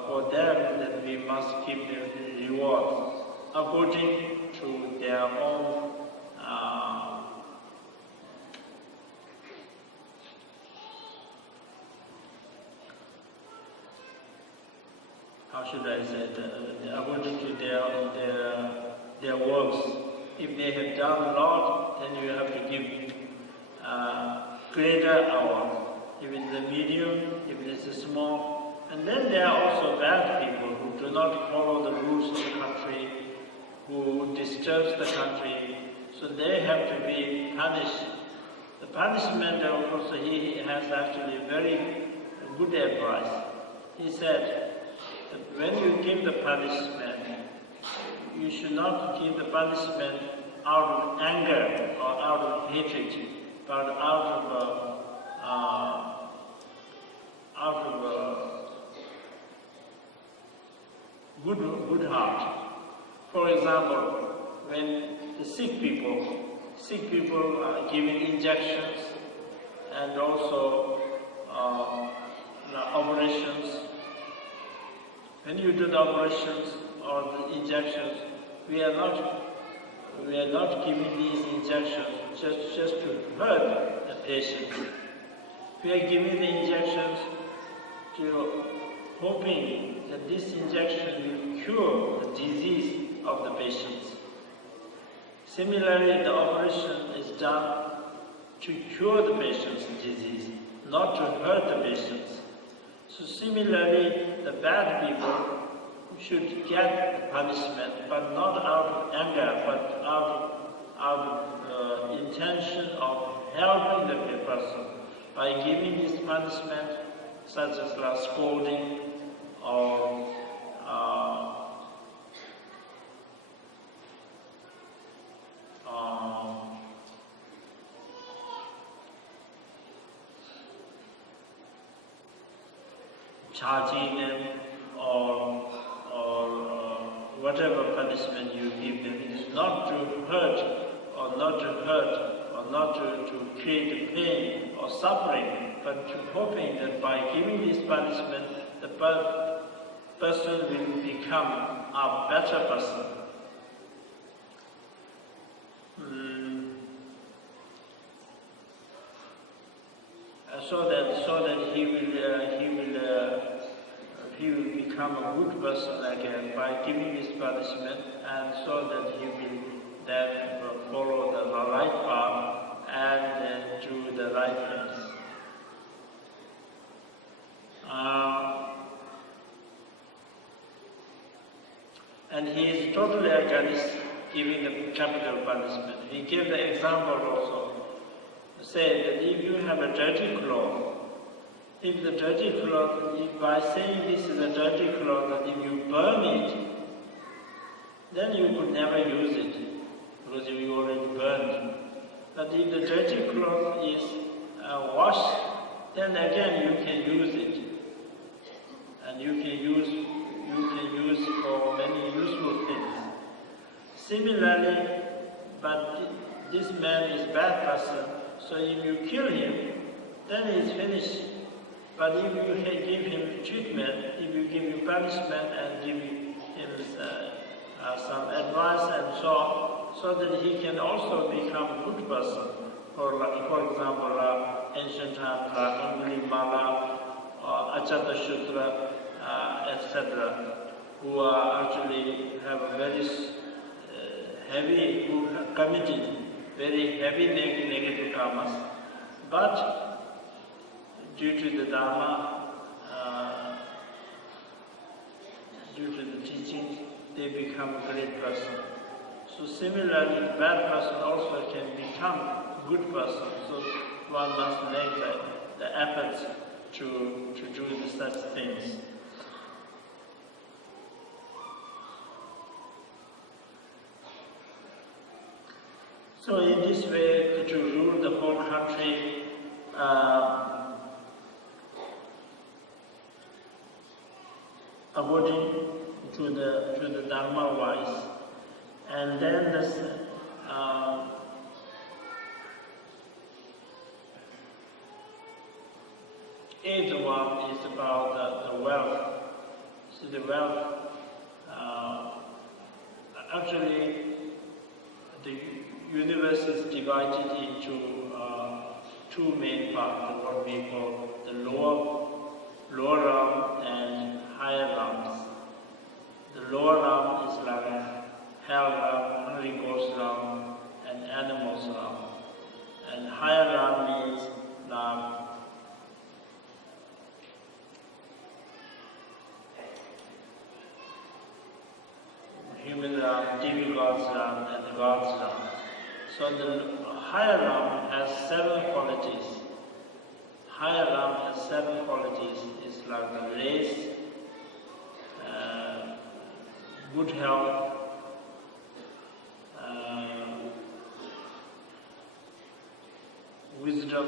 for them, then we must give them the rewards according to their own how should I say it? According to their works. If they have done a lot, then you have to give greater award. If it's a medium, if it's a small. And then there are also bad people who do not follow the rules of the country, who disturbs the country, so they have to be punished. The punishment, of course, he has actually very good advice. He said, when you give the punishment, you should not give the punishment out of anger or out of hatred, but out of good heart. For example, when the sick people are given injections and also operations. When you do the operations or the injections, we are not giving these injections just to hurt the patient. We are giving the injections to hoping that this injection will cure the disease of the patients. Similarly, the operation is done to cure the patient's disease, not to hurt the patients. So similarly, the bad people should get the punishment, but not out of anger, but out of intention of helping the person by giving this punishment, such as scolding or charging them, or whatever punishment you give them. It is not to hurt, or not to create pain or suffering, but to hoping that by giving this punishment, the person will become a better person. So that he will become a good person again by giving this punishment, and so that he will then follow the right path and do the right things. And he is totally against giving the capital punishment. He gave the example also, say that if you have a dirty cloth, if the dirty cloth, by saying this is a dirty cloth, that if you burn it, then you could never use it, because you already burned. But if the dirty cloth is washed, then again you can use it, and you can use for many useful things. Similarly, but this man is bad person, so if you kill him, then he's finished. But if you give him treatment, if you give him punishment and give him some advice and so that he can also become a good person. For example, ancient times like Angulimala, Ajatashutra, etc., who actually have a very heavy, who committed very heavy negative karmas, but due to the Dharma, due to the teachings, they become a great person. So similarly, the bad person also can become a good person. So one must make the efforts to do such things. So in this way, to rule the whole country, according to the Dharma wise, and then this eighth one is about the wealth. So the wealth, actually, the universe is divided into two main parts, what we call the lower realm and higher realms. The lower realm is like hell realm, Holy Ghost realm, and animals realm. And higher realm means human realm, demigods realm, and gods realm. So the higher realm has 7 qualities. Higher realm has 7 qualities. It's like the race, good health, wisdom,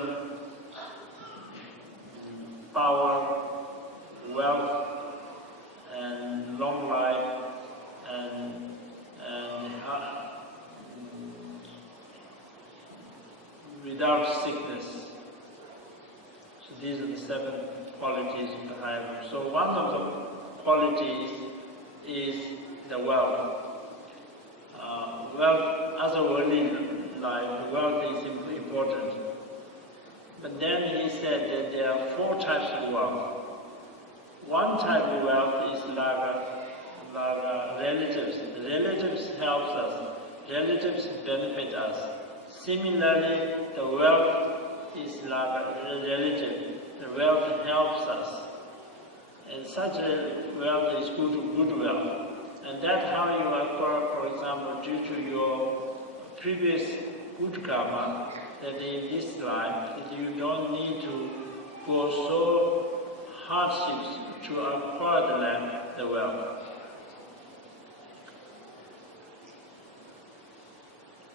power, wealth, and long life, and without sickness. So these are the 7 qualities of the higher realm. So one of the qualities is the wealth. Wealth, as a worldly life, the wealth is important. But then he said that there are 4 types of wealth. One type of wealth is like relatives. The relatives help us. Relatives benefit us. Similarly, the wealth is like a relative. The wealth helps us. And such a wealth is good wealth. And that's how you acquire, for example, due to your previous good karma, that in this life, that you don't need to go so hardships to acquire the land, the wealth.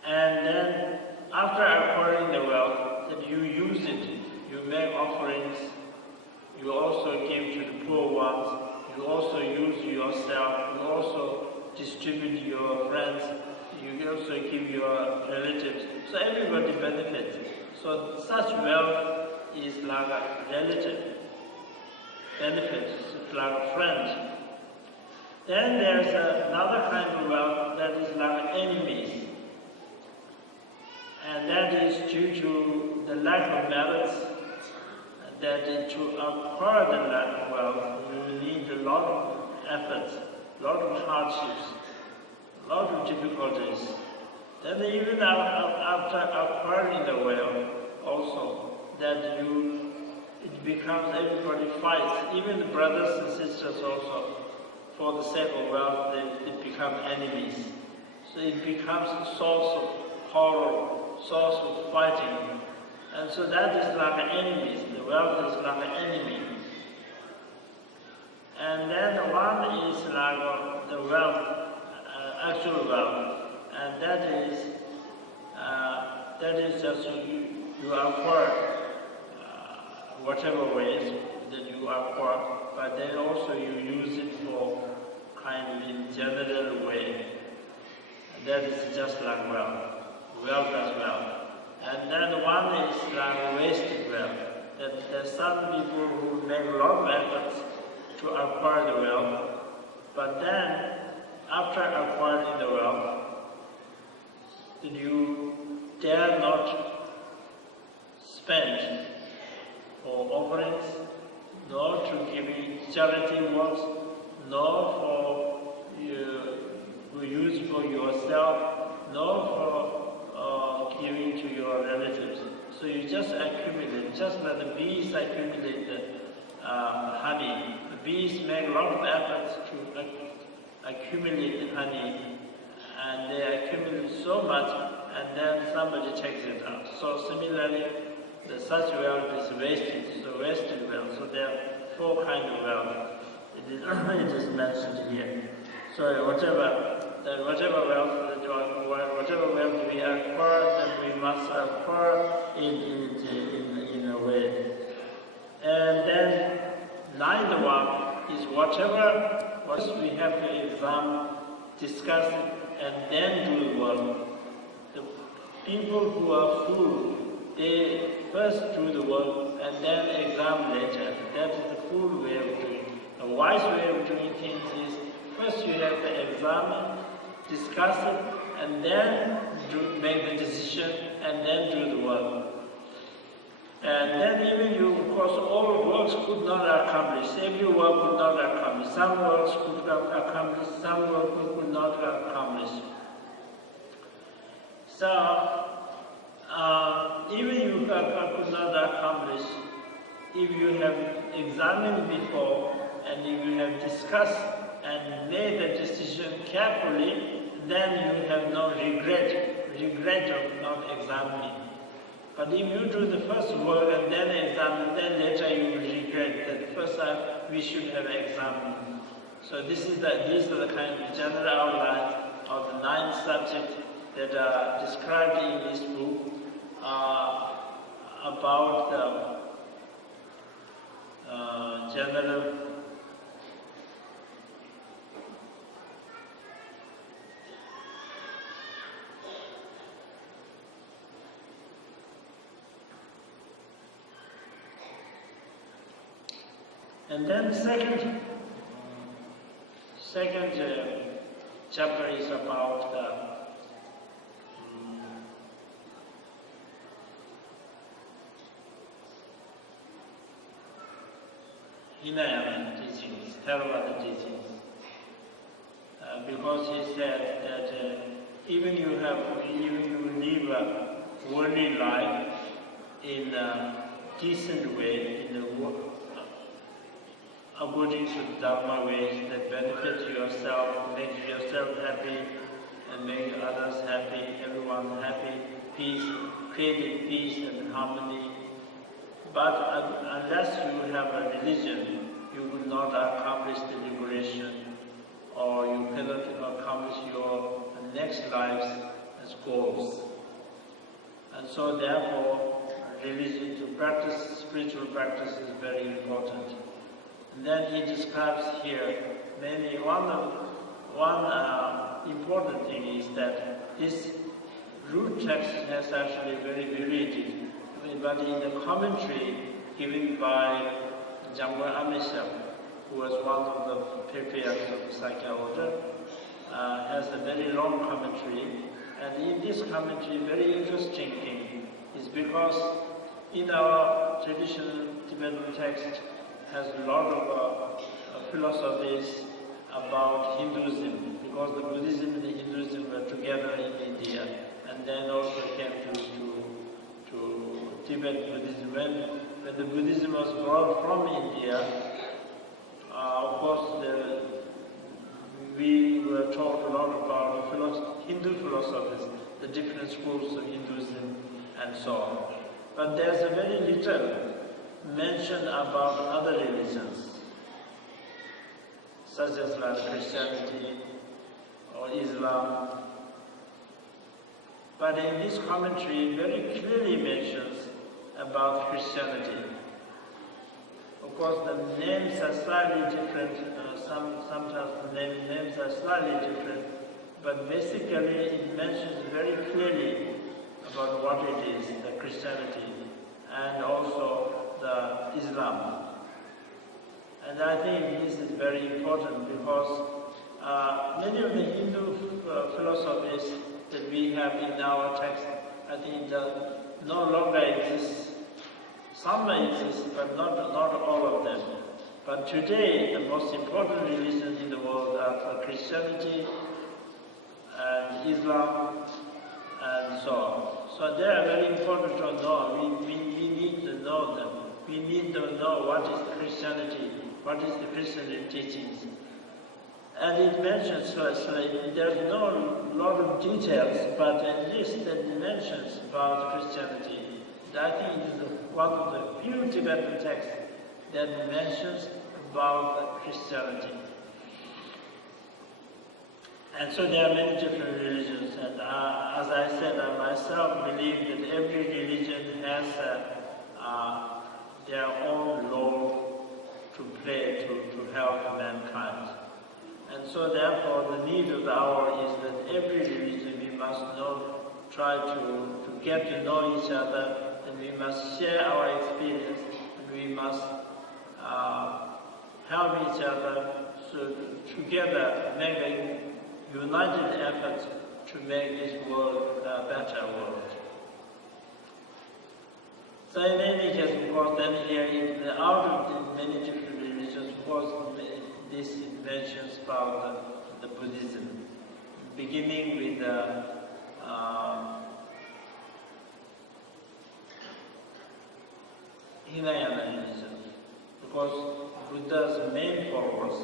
And then, after acquiring the wealth, that you use it, you make offerings, you also give to the poor ones, you also use yourself, you also distribute to your friends, you also give your relatives, so everybody benefits. So such wealth is like a relative benefit, it's like a friend. Then there's another kind of wealth that is like enemies. And that is due to the lack of merits, that to acquire the wealth, you need a lot of efforts, a lot of hardships, a lot of difficulties. Then even after acquiring the wealth, also, that it becomes everybody fights, even the brothers and sisters also, for the sake of wealth, they become enemies. So it becomes a source of horror, source of fighting. And so that is like enemies. The wealth is like an enemy. And then one is like the wealth, actual wealth, and that is just you acquire whatever ways that you acquire, but then also you use it for kind of in general way. And that is just like wealth as well. And then one is like wasted wealth. That there's some people who make a lot of efforts to acquire the wealth, but then after acquiring the wealth, that you dare not spend for offerings, nor to giving charity works, nor for use for yourself, nor for giving to your relatives. So you just accumulate, just like the bees accumulate the honey. The bees make a lot of efforts to accumulate the honey, and they accumulate so much, and then somebody takes it out. So similarly, such wealth is wasted, so wasted wealth. So there are four kinds of wealth. It is mentioned here. So whatever wealth we acquire, then we must acquire in a way. And then ninth one is whatever we have to examine, discuss it, and then do the work. The people who are fool, they first do the work and then examine later. That is the fool way of doing it. A wise way of doing things is first you have to examine, discuss it, and then make the decision, and then do the work. And then even of course, all works could not accomplish. Every work could not accomplish. Some works could accomplish, some work could not accomplish. So, even you could not accomplish, if you have examined before, and if you have discussed and made the decision carefully, then you have no regret of not examining. But if you do the first work and then examine, then later you will regret that first we should have examined. So these are the kind of general outlines of the 9 subjects that are described in this book about the general And then second chapter is about Hinayana teachings, Theravada teachings, because he said that even you live a worldly life in a decent way, in a according to the Dharma ways that benefit yourself, make yourself happy, and make others happy, everyone happy, peace, creating peace and harmony. But unless you have a religion, you will not accomplish the liberation, or you cannot accomplish your next lives as goals. And so therefore, religion to practice, spiritual practice is very important. And then he describes here many, one important thing is that this root text has actually very varied, but in the commentary given by Jamgon Amisham, who was one of the patriarchs of the Sakya order, has a very long commentary. And in this commentary, very interesting thing is because in our traditional Tibetan text has a lot of philosophies about Hinduism, because the Buddhism and the Hinduism were together in India, and then also came to Tibet Buddhism. When the Buddhism was brought from India, of course we were taught a lot about Hindu philosophies, the different schools of Hinduism and so on. But there's a very little mention about other religions, such as like Christianity or Islam. But in this commentary, very clearly mentions about Christianity. Of course, the names are slightly different. Sometimes the names are slightly different, but basically it mentions very clearly about what it is, the Christianity, and also the Islam. And I think this is very important because many of the Hindu philosophies that we have in our text, I think no longer exist. Some may exist, but not all of them. But today, the most important religions in the world are Christianity and Islam and so on. So they are very important to know. We need to know them. We need to know what is Christianity, what is the Christian teachings. And it mentions, there's no lot of details, but at least it mentions about Christianity. I think it is one of the few Tibetan texts that mentions about Christianity. And so there are many different religions, and as I said, I myself believe that every religion has their own role to play to help mankind. And so therefore the need of the hour is that every religion we must try to get to know each other, and we must share our experience, and we must help each other, so together make a united effort to make this world a better world. So in any case, of course, then here, out of the many different religions, of course, this mentions about the Buddhism, beginning with the Hinayana religion, because Buddha's main followers,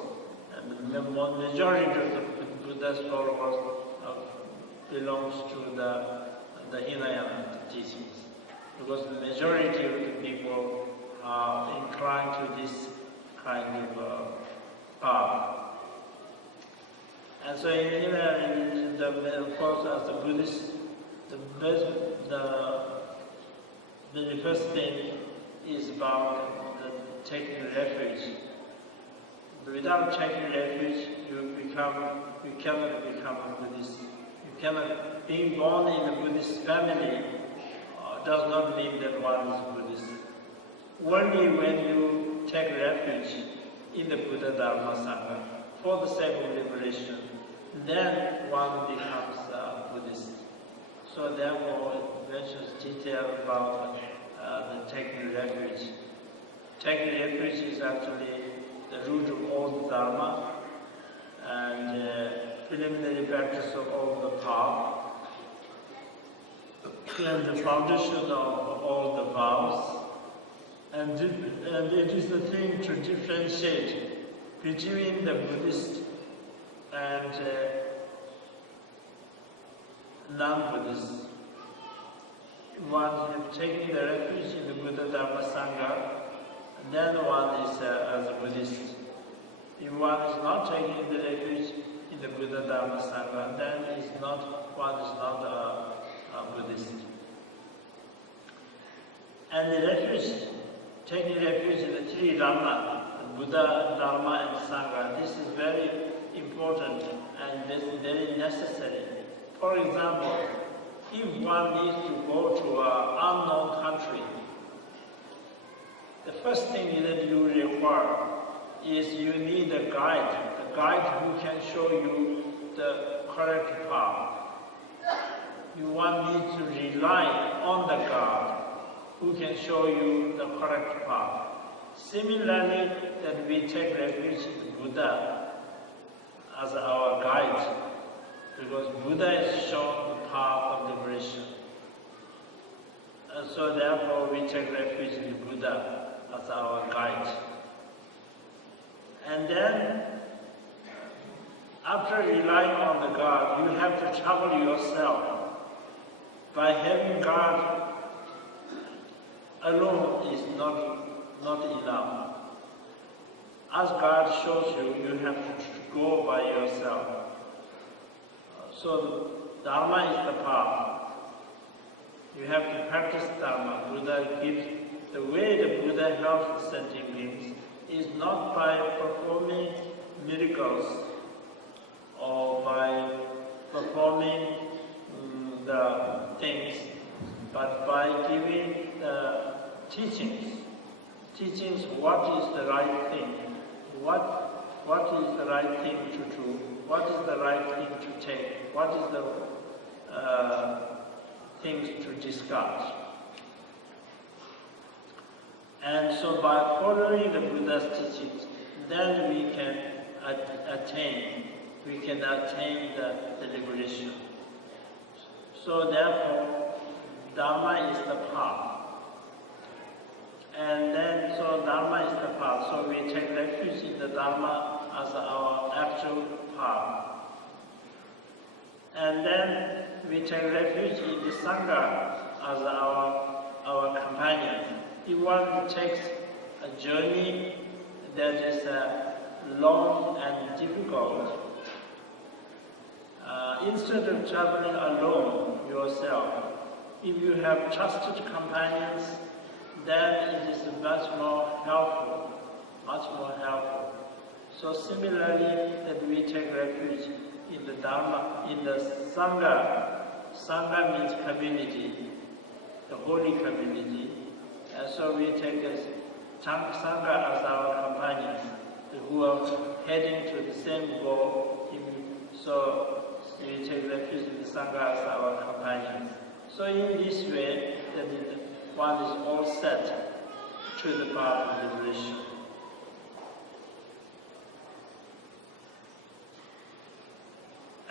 and the majority of the Buddha's followers belongs to the Hinayana teachings, because the majority of the people are inclined to this kind of path. And so in Hinayana religion, of course, as a Buddhist, the very first thing is about taking refuge. Without taking refuge, you cannot become a Buddhist. Being born in a Buddhist family does not mean that one is a Buddhist. Only when you take refuge in the Buddha Dharma Sangha for the sake of liberation, then one becomes a Buddhist. So therefore it mentions detail about the taking refuge. Taking refuge is actually the root of all the Dharma and preliminary practice of all the path, and the foundation of all the vows, and it is the thing to differentiate between the Buddhist and non-Buddhist. One is taking the refuge in the Buddha Dharma Sangha, and then one is as a Buddhist. If one is not taking the refuge in the Buddha Dharma Sangha, then one is not a Buddhist. And the refuge, taking refuge in the three Dharma, the Buddha, Dharma, and Sangha, this is very important and this is very necessary. For example, if one needs to go to an unknown country, the first thing that you require is you need a guide who can show you the correct path. One needs to rely on the guide who can show you the correct path. Similarly, that we take refuge in Buddha as our guide, because Buddha has shown the path of liberation. And so therefore we take refuge in Buddha as our guide. And then, after relying on the God, you have to travel yourself. By having God alone is not enough. As God shows you, you have to go by yourself. So Dharma is the path. You have to practice Dharma. Buddha gives the way the Buddha helps sentient beings is not by performing miracles or by performing the things, but by giving the teachings. Teachings what is the right thing, what is the right thing to do, what is the right thing to take, what is the things to discard. And so by following the Buddha's teachings, then we can attain the liberation. So therefore, Dharma is the path. And then, so Dharma is the path. So we take refuge in the Dharma as our actual path. And then we take refuge in the Sangha as our companion. If one takes a journey that is long and difficult, instead of traveling alone yourself, if you have trusted companions, then it is much more helpful. So similarly, that we take refuge in the Dharma, in the Sangha. Sangha means community, the holy community. And so we take the Sangha as our companions, who are heading to the same goal. So we take refuge in the Sangha as our companions. So in this way, that one is all set to the path of liberation.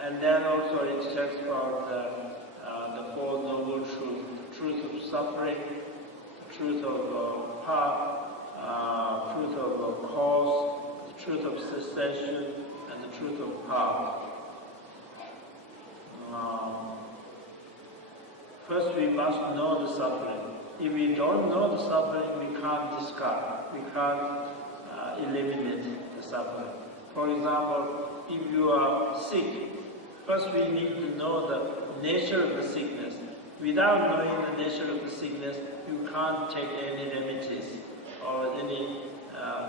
And then also it talks about the Four Noble Truths, the truth of suffering, the truth of path, truth of cause, the truth of cessation, and the truth of path. First we must know the suffering. If we don't know the suffering, we can't discard, we can't eliminate the suffering. For example, if you are sick, first we need to know the nature of the sickness. Without knowing the nature of the sickness, you can't take any remedies or any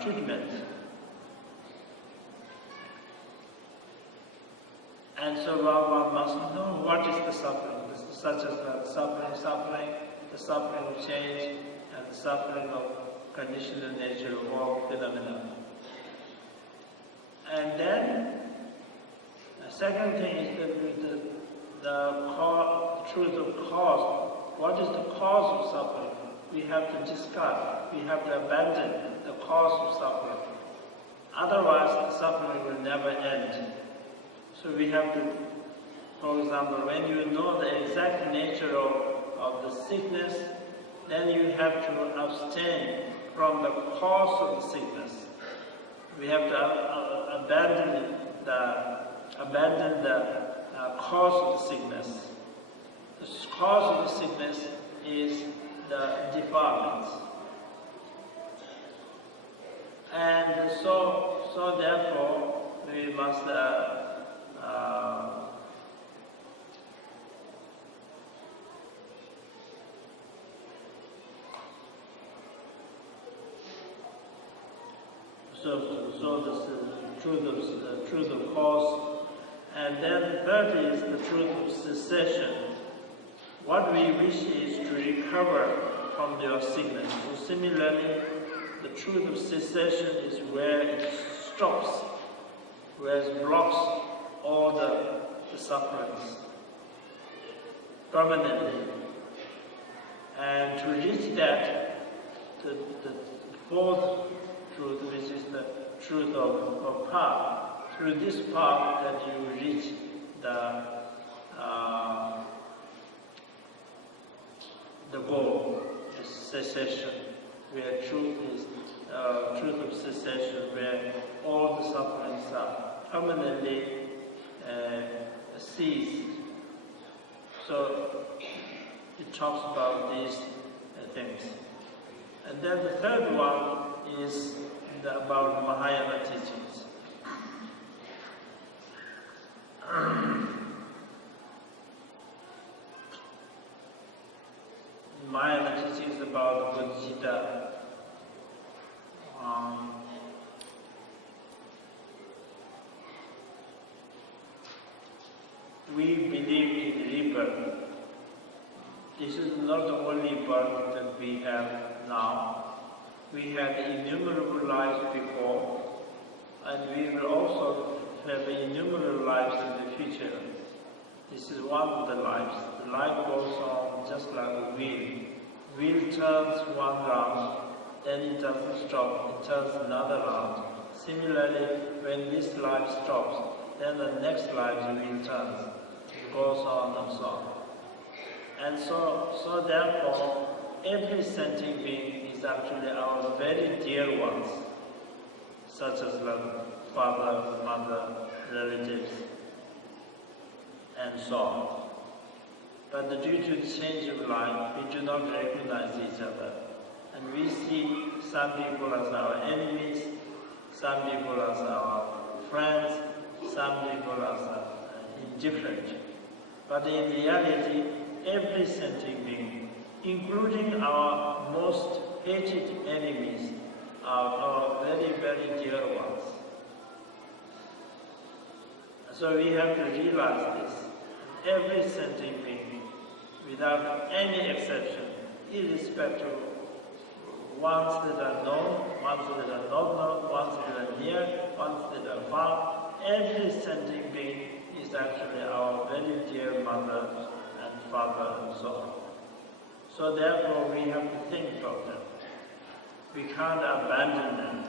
treatment. And so one must know what is the suffering, such as the suffering, the suffering of change, and the suffering of conditional nature of all phenomena. And then, the second thing is the truth of cause. What is the cause of suffering? We have to discard, we have to abandon the cause of suffering. Otherwise, the suffering will never end. So we have to, for example, when you know the exact nature of the sickness, then you have to abstain from the cause of the sickness. we have to abandon the cause of the sickness. The cause of the sickness is the defilements. And so therefore, we must so this is the truth of cause. And then the third is the truth of cessation. What we wish is to recover from your sickness. So similarly, the truth of cessation is where it stops, where it blocks all the sufferings permanently. And to reach that, the fourth truth, which is the truth of path, through this path that you reach the goal, the cessation, where truth is truth of cessation, where all the sufferings are permanently ceased. So it talks about these things. And then the third one is about Mahayana teachings. Mahayana teachings about Bodhicitta. We believe in rebirth. This is not the only birth that we have now. We had innumerable lives before, and we will also have innumerable lives in the future. This is one of the lives. The life goes on just like a wheel. Wheel turns one round, then it doesn't stop, it turns another round. Similarly, when this life stops, then the next life's wheel turns. It goes on and so on. And so therefore, every sentient being is actually our very dear ones, such as like father, mother, relatives, and so on. But due to the change of life, we do not recognize each other. And we see some people as our enemies, some people as our friends, some people as indifferent. But in reality, every sentient being, including our most hated enemies, are our very, very dear ones. So we have to realize this. Every sentient being, without any exception, irrespective of ones that are known, ones that are not known, ones that are near, ones that are far, every sentient being is actually our very dear mother and father and so on. So therefore we have to think about them. We can't abandon them.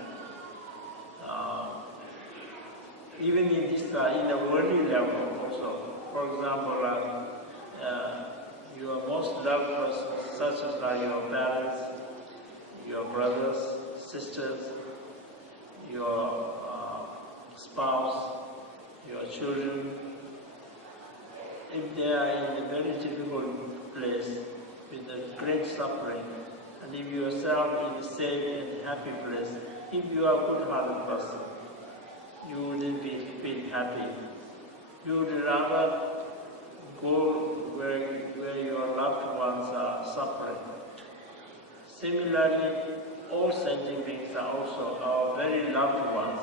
Even in this, in the worldly level also. For example, your most loved persons, such as like your parents, your brothers, sisters, your spouse, your children, if they are in a very difficult place with a great suffering, and if you yourself in a safe and happy place, if you are a good-hearted person, you wouldn't be feel happy. You would rather go where your loved ones are suffering. Similarly, all sentient beings are also our very loved ones,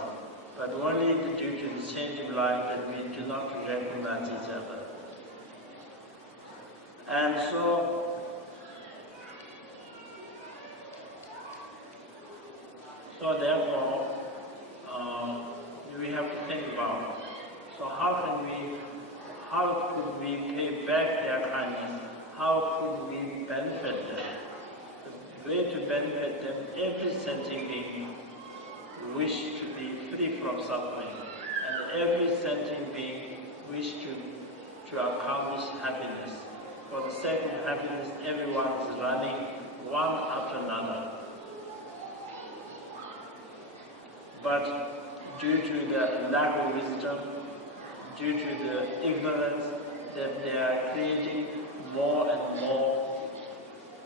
but only due to the change of life that we do not recognize each other. And so therefore, we have to think about, so how could we pay back their kindness? How could we benefit them? The way to benefit them, every sentient being wish to be free from suffering, and every sentient being wish to accomplish happiness. For the sake of happiness, everyone is running one after another. But due to the lack of wisdom, due to the ignorance, that they are creating more and more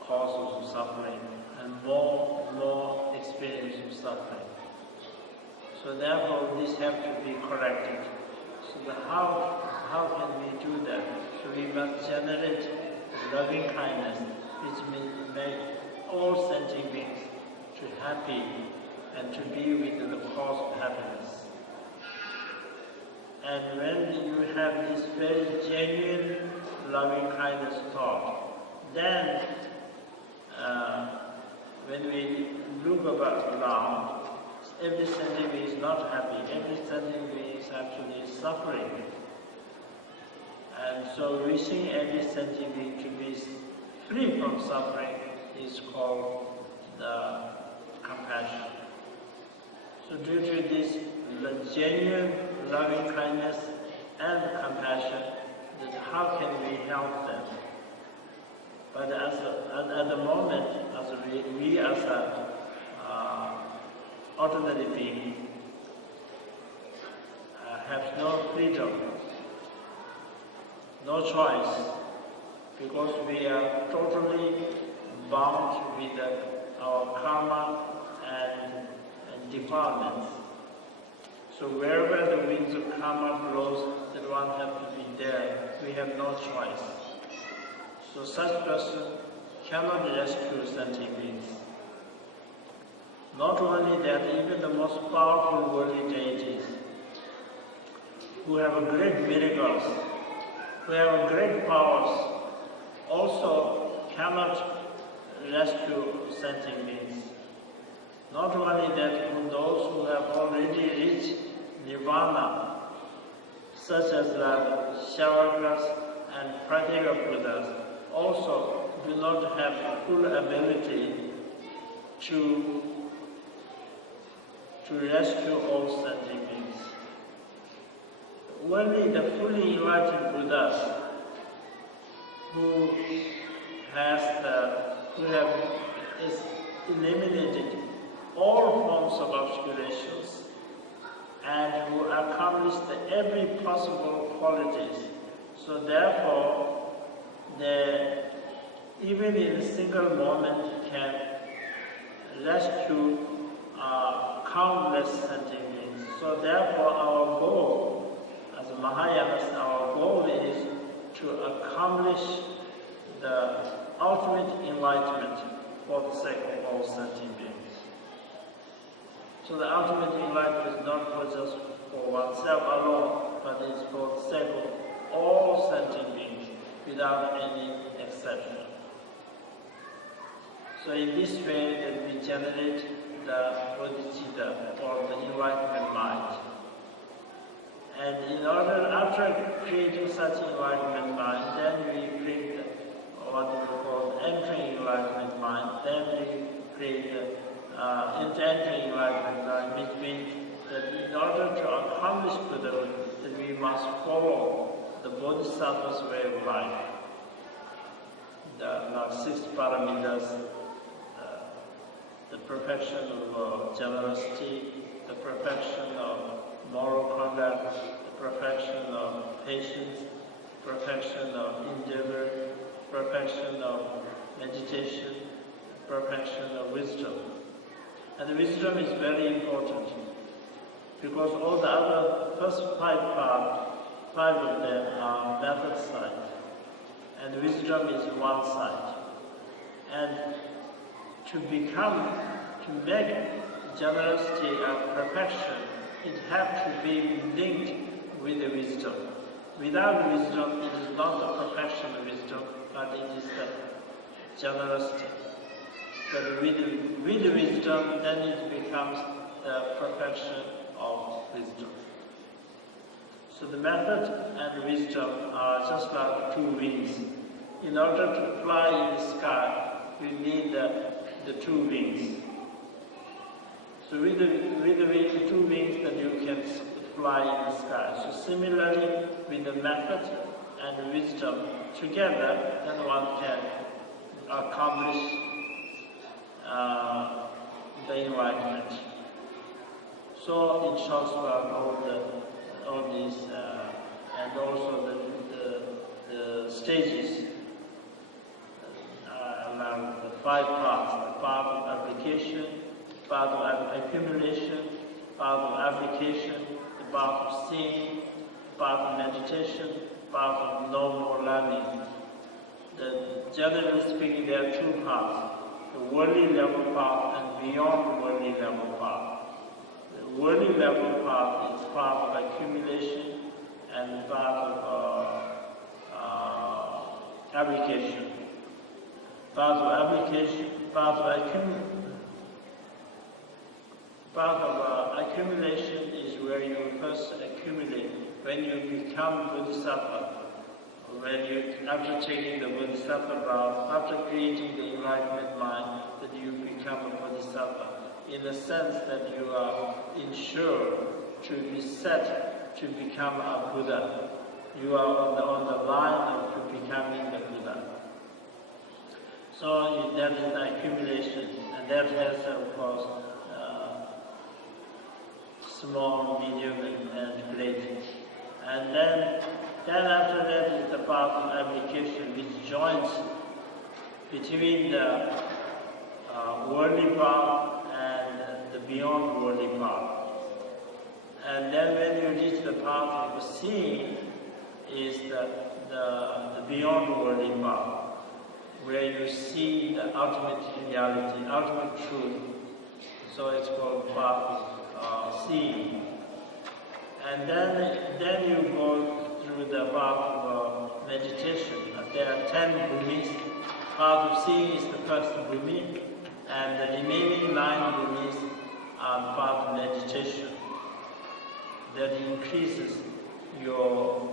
causes of suffering and more experience of suffering. So therefore, this has to be corrected. So how can we do that? So we must generate loving kindness, which means make all sentient beings to happy and to be with the cause of happiness. And when you have this very genuine loving kindness thought, then when we look around, every sentient being is not happy, every sentient being is actually suffering. And so wishing every sentient being to be free from suffering is called the compassion. So due to this, the genuine loving kindness and compassion, that how can we help them? But at the moment, as we as an ordinary being have no freedom, no choice, because we are totally bound with our karma and defilements. So wherever the winds of karma blows, that one has to be there. We have no choice. So such person cannot rescue sentient beings. Not only that, even the most powerful worldly deities, who have great miracles, who have great powers, also cannot rescue sentient beings. Not only that, those who have already reached nirvana, such as the Shavakas and Pratyeka Buddhas, also do not have full ability to rescue all sentient beings. Only the fully enlightened Buddhas who have eliminated all forms of obscurations and who accomplished every possible qualities. So therefore, they, even in a single moment, can rescue countless sentient beings. So therefore, our goal as Mahayanas, our goal is to accomplish the ultimate enlightenment for the sake of all sentient beings. So the ultimate enlightenment is not for just for oneself alone, but it's for the sake of all sentient beings, without any exception. So in this way that we generate the bodhicitta, or the enlightenment mind. And in order, after creating such enlightenment mind, then we create what we call entering enlightenment mind, then we create entering enlightenment mind, which means that in order to accomplish Buddhahood, that we must follow the Bodhisattva's way of life. The 6 paramitas, the perfection of generosity, the perfection of moral conduct, the perfection of patience, perfection of endeavor, perfection of meditation, perfection of wisdom. And the wisdom is very important, because all the other first 5 of them are method side, and wisdom is one side. And to make generosity a perfection, it has to be linked with the wisdom. Without wisdom, it is not the perfection of wisdom, but it is the generosity. But with the wisdom, then it becomes the perfection of wisdom. So the method and wisdom are just like 2 wings. In order to fly in the sky, you need the 2 wings. So with the 2 wings, that you can fly in the sky. So similarly, with the method and wisdom together, then one can accomplish the enlightenment. So it talks about all these and also the stages around the 5 parts: the path of application, path of accumulation, path of application, the path of seeing, path of meditation, path of no more learning. Generally speaking, there are 2 paths: the worldly level path and beyond the worldly level path. The worldly level path is path of accumulation and path of application. Path of application, path of accumulation is where you first accumulate. When you become Bodhisattva, after taking the Bodhisattva route, after creating the enlightenment mind, that you become a Bodhisattva, in the sense that you are ensured to be set to become a Buddha. You are on the line of becoming the Buddha. So that is the accumulation, and that has, of course, small, medium, and great. And then after that is the path of application, which joins between the worldly path and the beyond worldly path. And then when you reach the path of seeing, is the beyond worldly path, where you see the ultimate reality, ultimate truth. So it's called path of seeing. And then you go through the path of meditation. There are 10 bhumis. Path of seeing is the first bhumi, and the remaining 9 bhumis are path of meditation. That increases your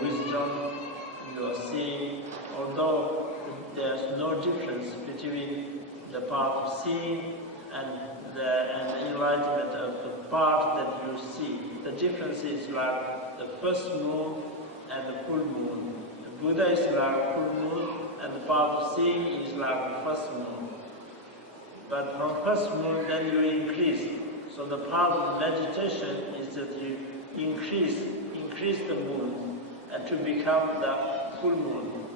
wisdom, your seeing. Although there's no difference between the path of seeing and the enlightenment of the path that you see. The difference is like the first moon and the full moon. The Buddha is like full moon, and the path of seeing is like the first moon. But from first moon, then you increase. So the path of meditation is that you increase the moon and to become the full moon.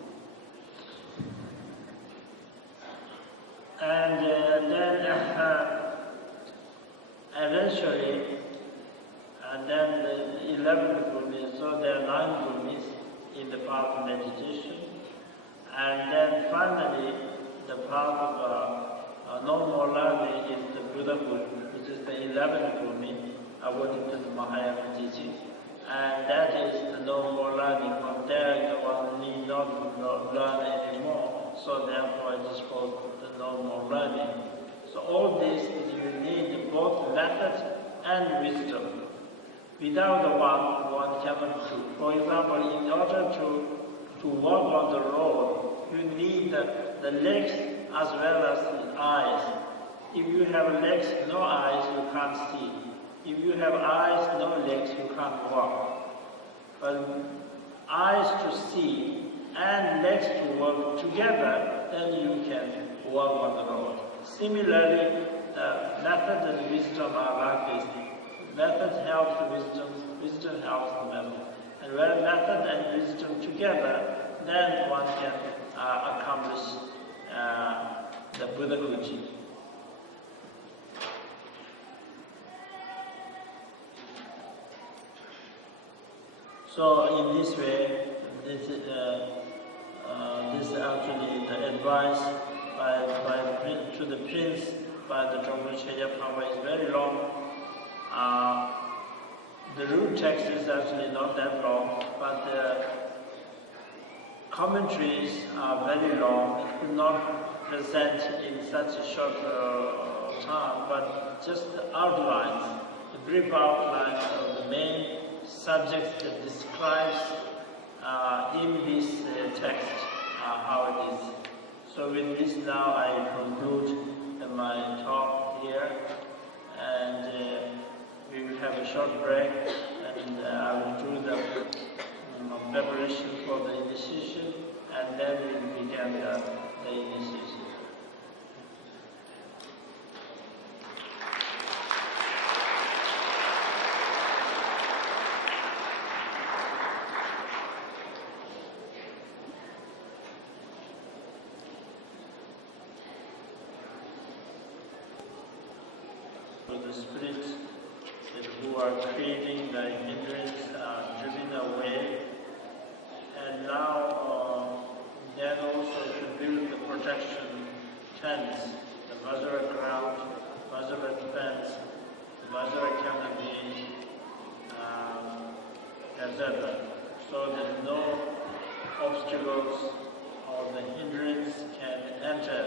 And then eventually, and then the 11th bhumi, so there are 9 bhumis in the path of meditation. And then finally, the path of no more learning is the Buddhahood, which is the 11th bhumi, according to the Mahayana teaching. And that is the no more learning. From there, one need not learn anymore. So therefore, it is called the no more learning. So all this is you need both method and wisdom. Without the one cannot do. For example, in order to walk on the road, you need the legs as well as the eyes. If you have legs, no eyes, you can't see. If you have eyes, no legs, you can't walk. But eyes to see and legs to walk together, then you can walk on the road. Similarly, the method and wisdom are like this. Method helps the wisdom, wisdom helps the method. And when method and wisdom together, then one can accomplish the Buddhahood. So in this way, this is actually the advice to the prince by the Dromacharya Pama is very long. The root text is actually not that long, but the commentaries are very long. It could not present in such a short time, but just the outlines, the brief outlines of the main subjects that describes in this text how it is. So with this now I conclude my talk here, and we will have a short break, and I will do the preparation for the initiation, and then we will begin the initiation. the spirits who are creating the hindrance driven away. And now then also to build the protection tents, the Vajra ground, Vajra fence, the Vajra canopy, etc. So that no obstacles or the hindrance can enter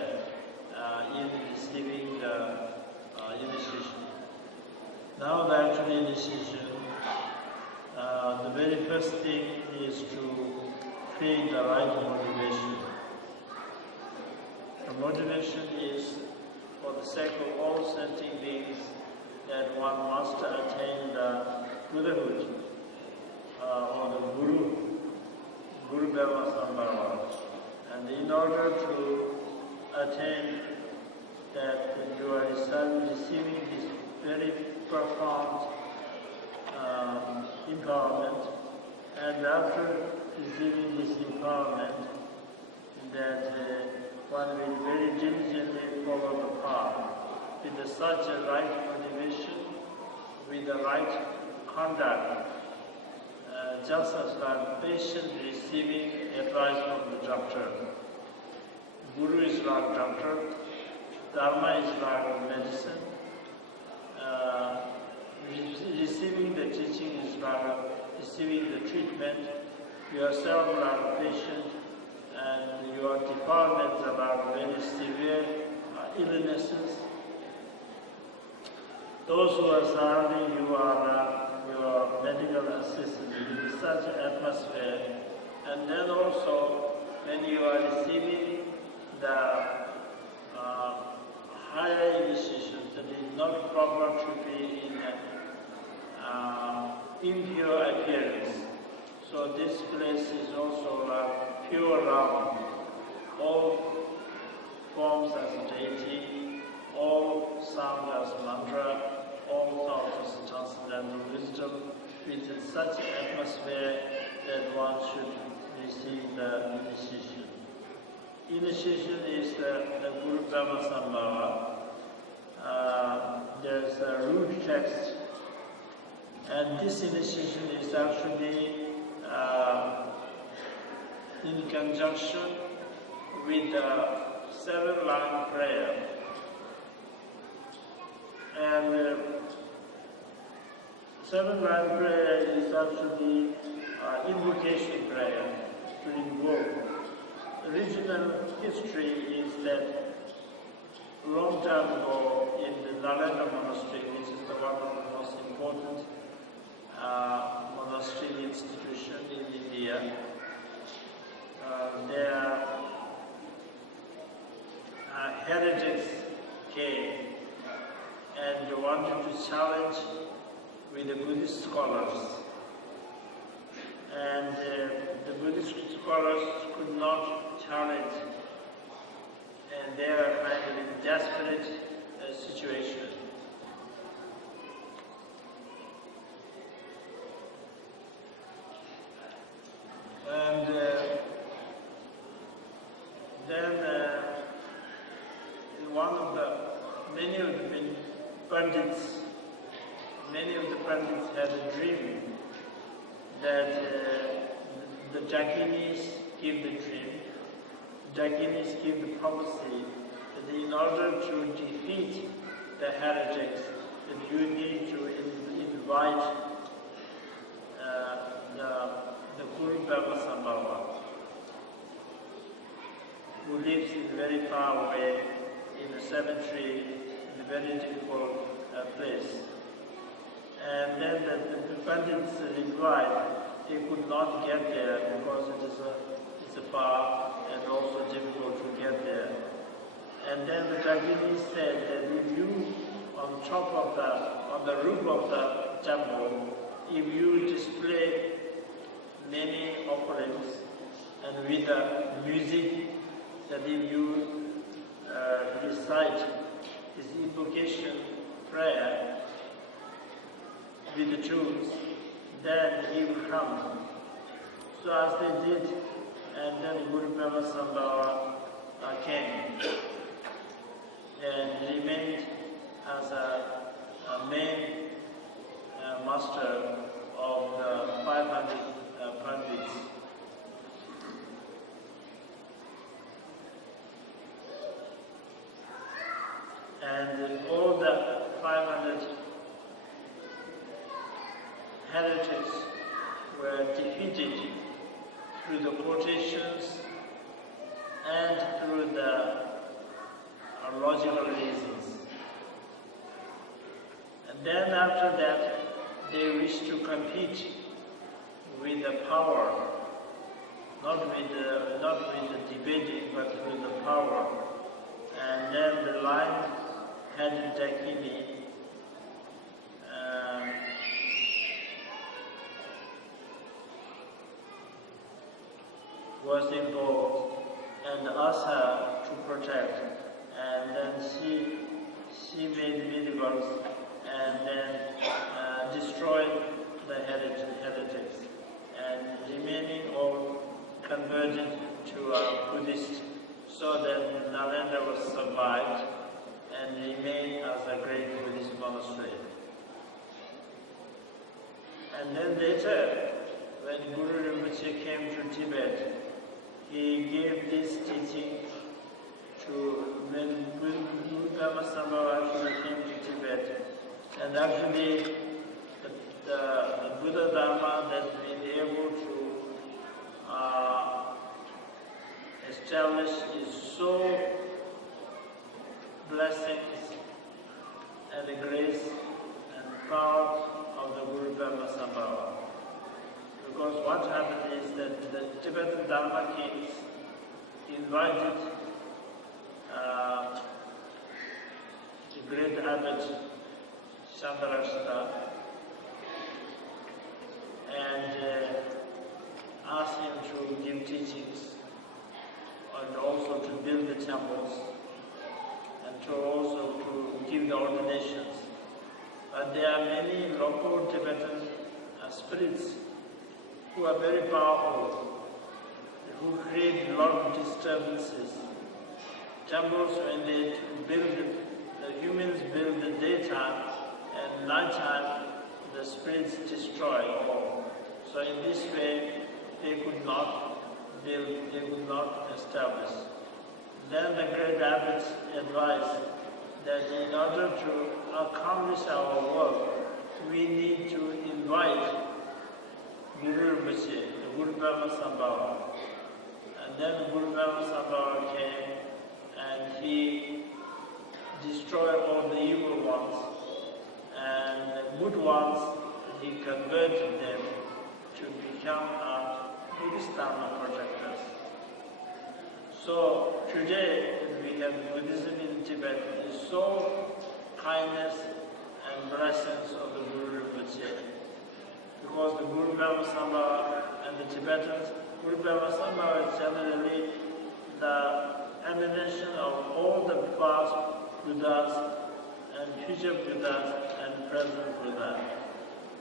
in receiving the initiation. Now the actual initiation, the very first thing is to create the right motivation. The motivation is for the sake of all sentient beings that one must attain the Buddhahood or the Guru Dharma Sambhava. And in order to attain that, you are receiving this very profound empowerment, and after receiving this empowerment, that one will very diligently follow the path with such a right motivation, with the right conduct, just as like patient receiving advice from the doctor. Guru is like doctor, Dharma is like medicine. Receiving the teaching is like receiving the treatment. Yourself like a patient, and your departments are like very severe illnesses. Those who are surrounding you are your medical assistant in such an atmosphere. And then also, when you are receiving the higher initiations, it is not proper to be in impure appearance. So this place is also like pure realm. All forms as deity, all sound as mantra, all thoughts as transcendental wisdom, with such an atmosphere that one should receive the initiation. Initiation is the Guru Dharma Sambhava. There's a root text, and this initiation is actually in conjunction with the 7-line prayer. And 7-line prayer is actually invocation prayer to invoke. Original history is that long time ago in the Nalanda monastery, which is one of the most important monastery institution in India, there heretics came and wanted to challenge with the Buddhist scholars. And the Buddhist scholars could not challenge, and they are kind of in desperate situation. And then one of the many of the pundits had a dream that the Dakinis give the dream. Dakinis give the prophecy that in order to defeat the heretics, that you need to invite the Guru Dharma Sambhava, who lives in very far away in a cemetery in a very difficult place. And then the pundits replied they could not get there because it's a far and also difficult to get there. And then the Dakini said that if you, on the roof of the temple, if you display many offerings and with the music, that if you recite this invocation prayer with the tunes, then he will come. So as they did, and then Guru Dharma Sambhava came and remained as a master of the 500 Pandits. And all the 500 heretics were defeated through the quotations and through the logical reasons. And then after that, they wished to compete with the power, not with the debating, but with the power. And then the line headed Dakini was involved, and Asa to protect. And then she made miracles and then destroyed the heretics, and remaining all converted to Buddhist, so that Nalanda was survived and remained as a great Buddhist monastery. And then later, when Guru Rinpoche came to Tibet, he gave this teaching to when Guru Dhammasambhava actually came to Tibet. And actually, the Buddha Dharma that been able to establish is so blessings and the grace and power of the Guru Dhammasambhava. Because what happened is that the Tibetan Dharma kings invited the great abbot Shankarashta and asked him to give teachings and also to build the temples and to also to give the ordinations. But there are many local Tibetan spirits who are very powerful, who create a lot of disturbances. Temples, when they build, the humans build the daytime, and nighttime the spirits destroy all. So in this way, they could not build, they could not establish. Then the great abbots advised that in order to accomplish our work, we need to invite Guru Rinpoche, the Guru Dhammasambhava. And then Guru Dhammasambhava came and he destroyed all the evil ones, and the good ones, he converted them to become Buddhist Dharma protectors. So today we have Buddhism in Tibet is so kindness and blessings of the Guru Rinpoche. Because the Guru Dhammasambhava and the Tibetans, Guru Dhammasambhava is generally the emanation of all the past Buddhas and future Buddhas and present Buddhas.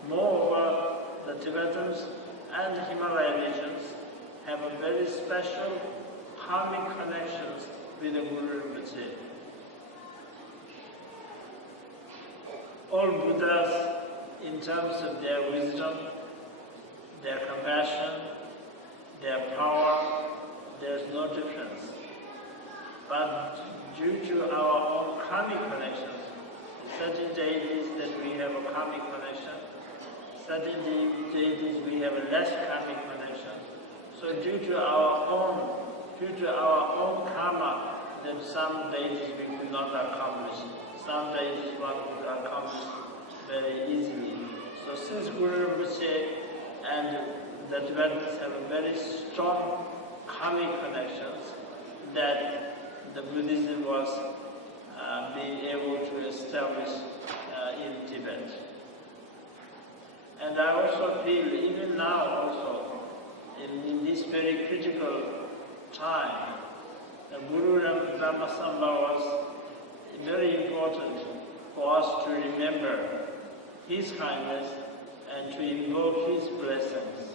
Moreover, the Tibetans and the Himalayan regions have a very special karmic connections with the Guru Rinpoche. All Buddhas, in terms of their wisdom, their compassion, their power, there's no difference. But due to our own karmic connections, certain deities that we have a karmic connection, certain deities we have a less karmic connection. So due to our own karma, then some deities we could not accomplish. Some deities one could accomplish very easily. So since Guru Rinpoche and the Tibetans have a very strong karmic connections, that the Buddhism was being able to establish in Tibet. And I also feel, even now also, in this very critical time, the Guru Dhammasambhava was very important for us to remember his kindness and to invoke his blessings.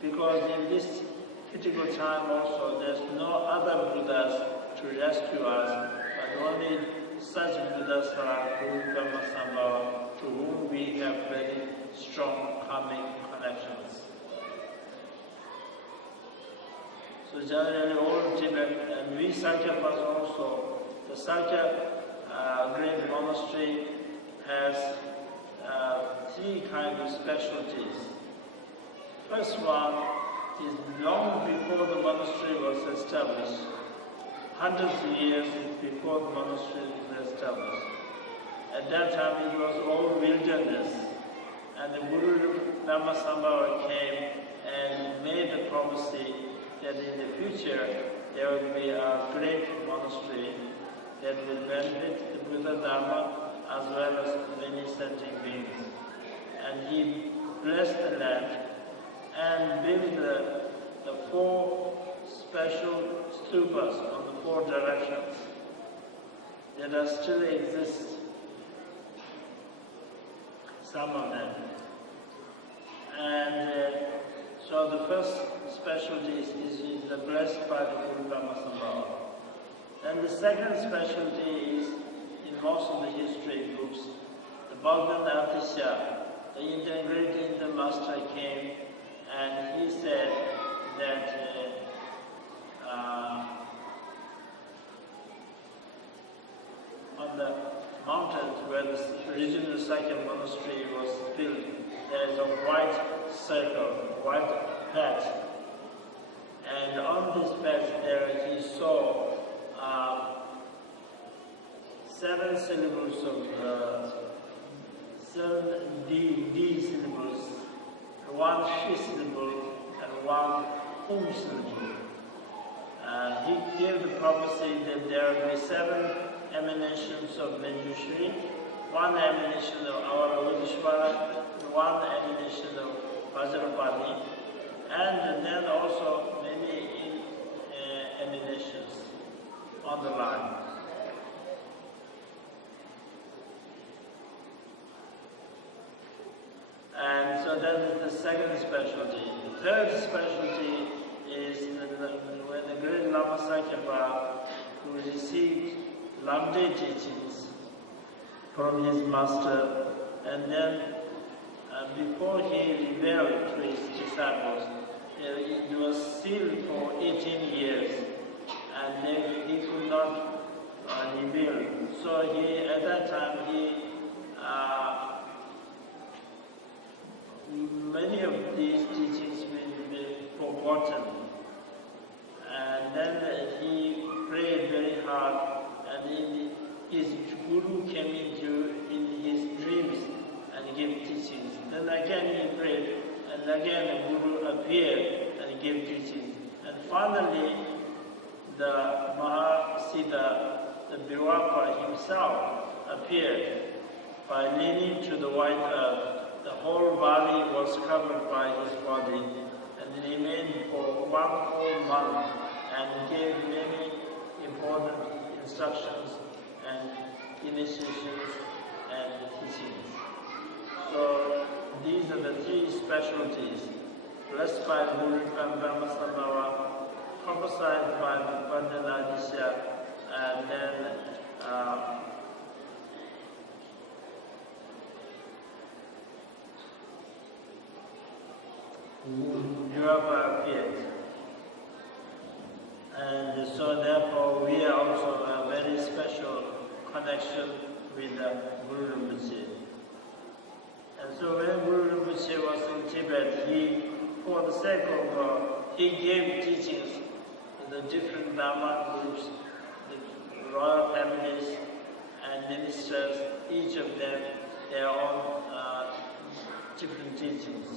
Because in this critical time also, there's no other Buddhas to rescue us, but only such Buddhas like Guru Dhammasambhava, to whom we have very generally all Tibet, and we Sakyapas also. The Sakya great monastery has three kinds of specialties. First one is long before the monastery was established, hundreds of years before the monastery was established. At that time it was all wilderness, and the Guru Dhammasambhava came and made a prophecy that in the future there will be a great monastery that will benefit the Buddha Dharma as well as many sentient beings. And he blessed the land and built the four special stupas on the four directions that are still exist, some of them. And so the first specialty is blessed by the Guru Dhammasambhava. Then the second specialty is, in most of the history books, the Bhagwan Atisha, the Indian great Indian master came and he said that on the mountains where the original Sakya monastery was built, there is a white circle, white patch. And on this patch there he saw 7 syllables of 7 D syllables, 1 Shi syllable, and 1 Hum syllable. He gave the prophecy that there will be 7 emanations of Manjushri, 1 emanation of Avaravadishvara, 1 emanation of Vajrapani, and then also many emanations on the line. And so that is the second specialty. The third specialty is when the great Lama Sakyapa, who received Lamde teachings from his master, and then before he revealed to his disciples, it was sealed for 18 years, and he could not reveal. So at that time, many of these teachings will be forgotten. And then he prayed very hard, and his Guru came in his dreams and gave teachings. Then again he prayed, and again the Guru appeared and gave teachings. And finally, the Mahasiddha, the Biwapa himself, appeared by leaning to the white earth. The whole body was covered by his body, and he remained for 1 whole month and gave many important instructions and initiations and teachings. So these are the 3 specialties, blessed by Guru Dhammasambhava, prophesied by Bhagwan, and then Biwapa appeared. And so therefore we are also a very special connection with Guru Rinpoche. And so when Guru Rinpoche was in Tibet, for the sake of he gave teachings to the different Dharma groups, the royal families and ministers, each of them their own different teachings.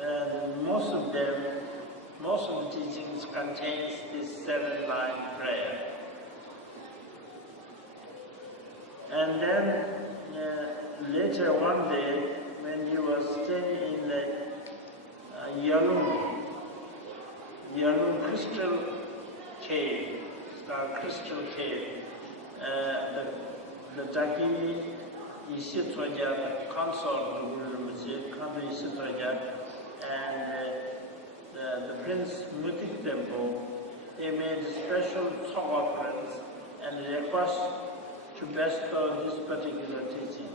And most of the teachings contains this 7-line prayer. And then later one day, when he was staying in the Yalung crystal cave, crystal cave, the Taki Ishitwaja, the consort of Guru Rinpoche, Kandu Ishitwaja, and the Prince Mutik Temple, they made special song offerings and request to bestow this particular teaching.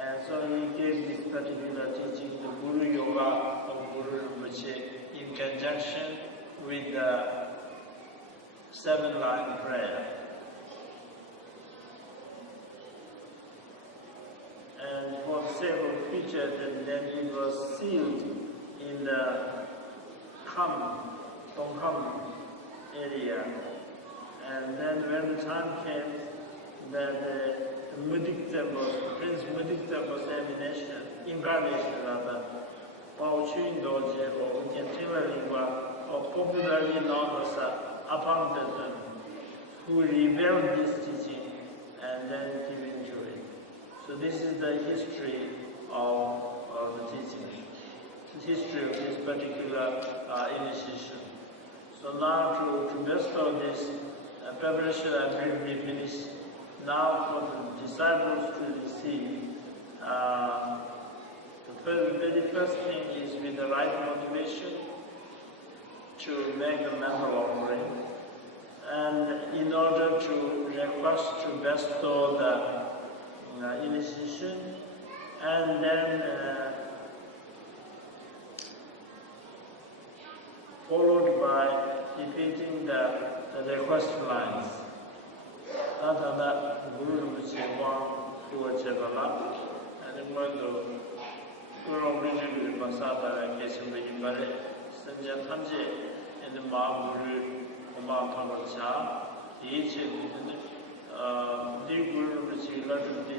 And so he gave this particular teaching, the Guru Yoga of Guru Rinpoche, in conjunction with the 7-line prayer. And for the sake of future, then it was sealed in the Dongham area. And then when the time came that Prince Mudikta's incarnation rather, Bao Qun Doji or Gentile Lingua, or popularly known as Apangdatan, who revealed this teaching and then given to it. So this is the history of the teaching, the history of this particular initiation. So now to bestow this preparation, I briefly finish. Now for the disciples to receive, the very first thing is with the right motivation to make a member offering, and in order to request to bestow the initiation, and then followed by repeating the request lines. That Guru Muchimwa Kuachevana, and when the Guru Bridget Masada Kesum Yimare, Sanjay Tanji, and the Mahuru Oma Pamacha, each the Guru Muchila to the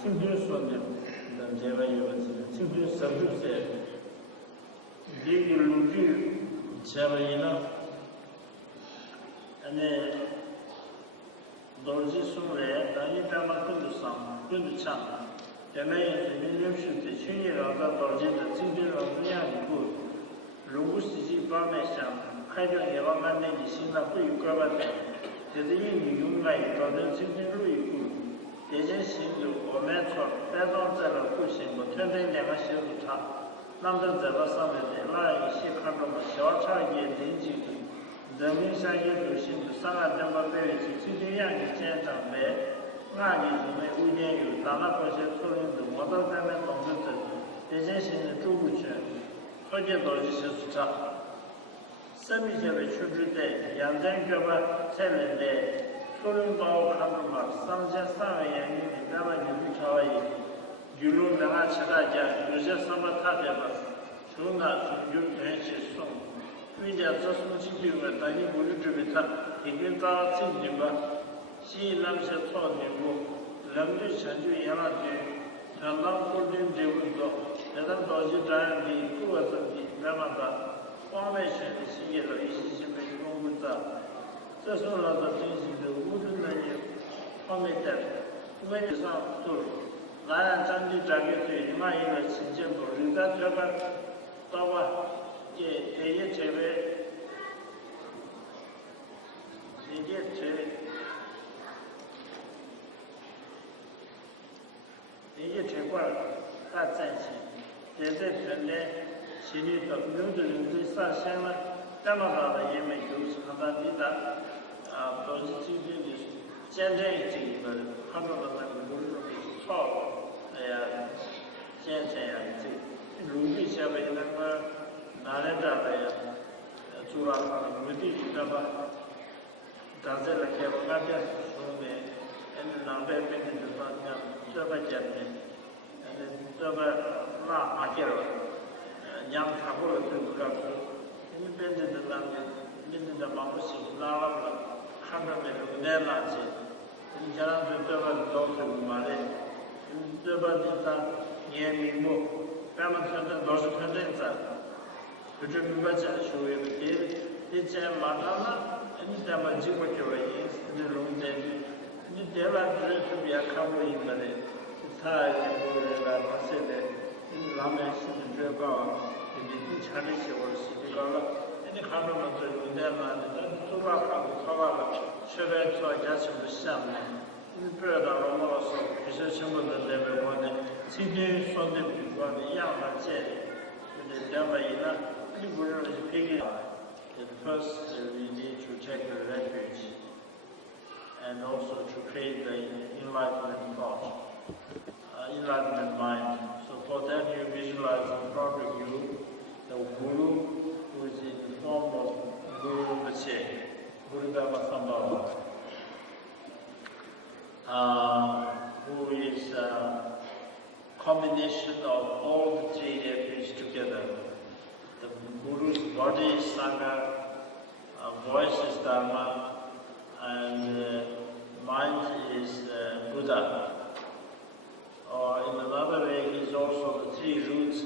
Simple Sunday, the Java Yavas, Simple Sabu said, the Guru Javayina, and then Dorji Sumre, Dani Dama Kundusam, Kunduchan, the main Ministry, the Chini Rata Dorji, the Tindu of Nian Good, Lugusi Parmesan, Kaido Yavamani, Sina Hui Gravate, the Yungai, Dorji Tindu Good, the Jensin, or Metro, Pedon Zero Pushing, but 20 never should talk. Number the Vasam, the line, she come from a short target, Dingy. The Misha Sana Damba Berry, Sicilian, Chantam Bear, Nagi, Uyan, Dana Project, the Mother Diamond Computer, the Jensen, the Trubucha, Forget Logis, Cemetery Children Day, Yandan Gaba, Seven Day, Foreign Bow Kamama, Sanja Sama Yang, Dama Yukawa, Yulu Namacha, Yuja Sama Tatabas, Tuna, you mention soon. 为了这种情况，大家不是准备他，已经到正经吧。新那些草原部，人们成就养了的，相当固定的工作，但是到时这样的过程的，那么的方面选的企业了一些新的工作者，这时候呢，他进行的无论能力方面的，问题上都，当然针对这个对另外一个情节不是在这个到吧。也这位，也这块大战线，也在团队心里头有的人对上线了，那么大的也没有是很大的都是今天的现在这一个很多的那个都是错的，现在这如果下面那个。Narendra Chura Mudi Daba Dazela Kavagabia Sume and Nambe Pekin the Banya Java Jatni and then Java La Akira Yam Kabula to Kapu independent of London, Lindin the Mamusi, Lara, Hammer, Nerlanzi, and Jalan Java Doctor Mare, Java Dita, Yemi, Pamatan, Dosa Pendenza. To do much as you did, it's a Madonna, and the Majima is in the room then. The devil to be a couple in the Thai and Masede, in Lamesh and Drabba, in the Chinese or Sitigala, and the Hammer of the Dema, and to rock up the Kavala, Chevette to adjust the Sam, in the bird are also possession of the devil one, Sydney from the young Jet, with the Dama. First, we need to take the refuge and also to create the enlightenment thought, enlightenment mind. So for that, you visualize in front of you the the Guru, who is in the form of Guru Rinpoche, Guru Dhamma Sambhava, who is a combination of all the three refuges together. The Guru's body is Sangha, voice is Dharma, and mind is Buddha. Or in another way, he is also the three roots.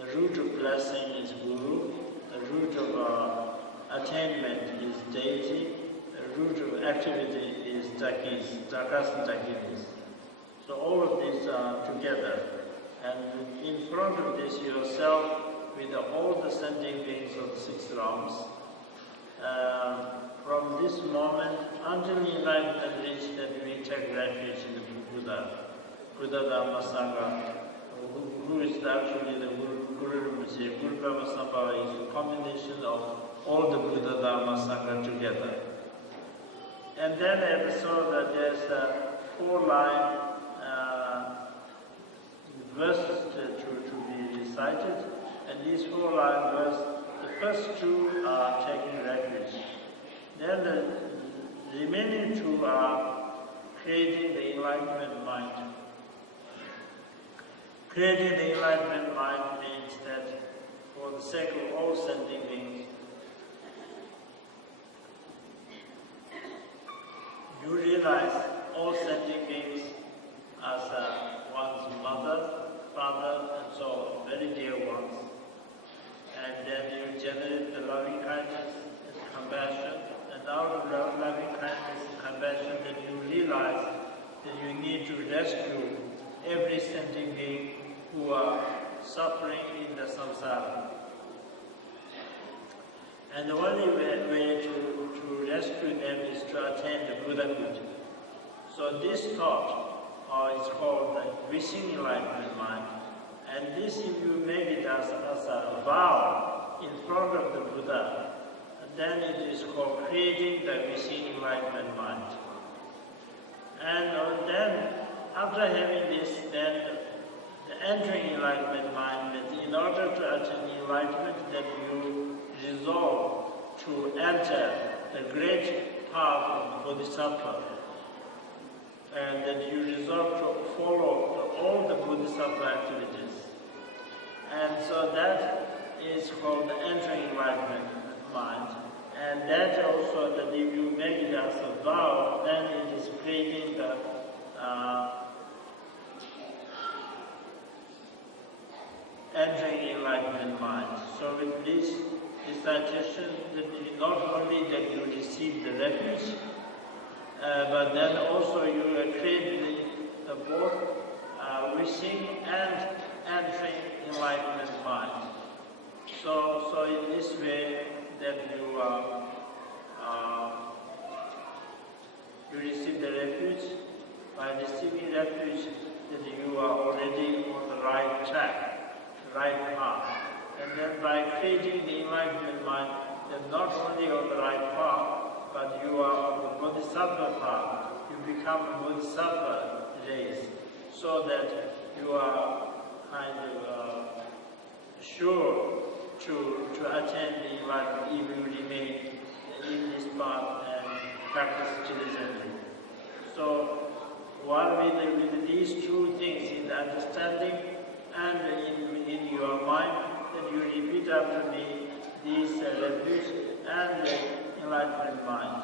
The root of blessing is Guru, the root of attainment is deity, the root of activity is Dakis, Dakas and Dakinis. So all of these are together. And in front of this yourself, with all the sending beings of the six realms, from this moment until enlightenment reach, that we take refuge in the Buddha, Buddha Dhamma Sangha, who is actually the Guru Rinpoche. Guru Dhamma Sambhava is a combination of all the Buddha Dhamma Sangha together. And then I saw that there's a 4-line verses to be recited, and these 4-line verses, the first 2 are taking refuge. Then the remaining 2 are creating the enlightenment mind. Creating the enlightenment mind means that for the sake of all sentient beings, you realize all sentient beings as one's mother, father, and so on, very dear ones. And then you generate the loving kindness and compassion, and out of loving kindness and compassion, then you realize that you need to rescue every sentient being who are suffering in the samsara. And the only way to rescue them is to attain the Buddhahood. So this thought is called the wishing enlightenment mind. And this, if you make it as a vow in front of the Buddha, then it is called creating the wishing enlightenment mind. And then, after having this, then the entering enlightenment mind, that in order to attain enlightenment, that you resolve to enter the great path of Bodhisattva, and that you resolve to follow all the Bodhisattva activities. And so that is called the entering enlightenment mind. And that also, that if you make it as a vow, then it is creating the entering enlightenment mind. So with this recitation, that not only that you receive the refuge, but then also you create the both wishing and entering enlightenment mind. So in this way, that you receive the refuge. By receiving refuge, that you are already on the right track, the right path. And then by creating the enlightenment mind, that not only on the right path, but you are on the Bodhisattva path. You become a Bodhisattva race, so that you are kind of sure to attain the enlightenment if you remain in this path and practice diligently. So, with these 2 things, in the understanding and in your mind, then you repeat after me these refuge and the enlightenment mind.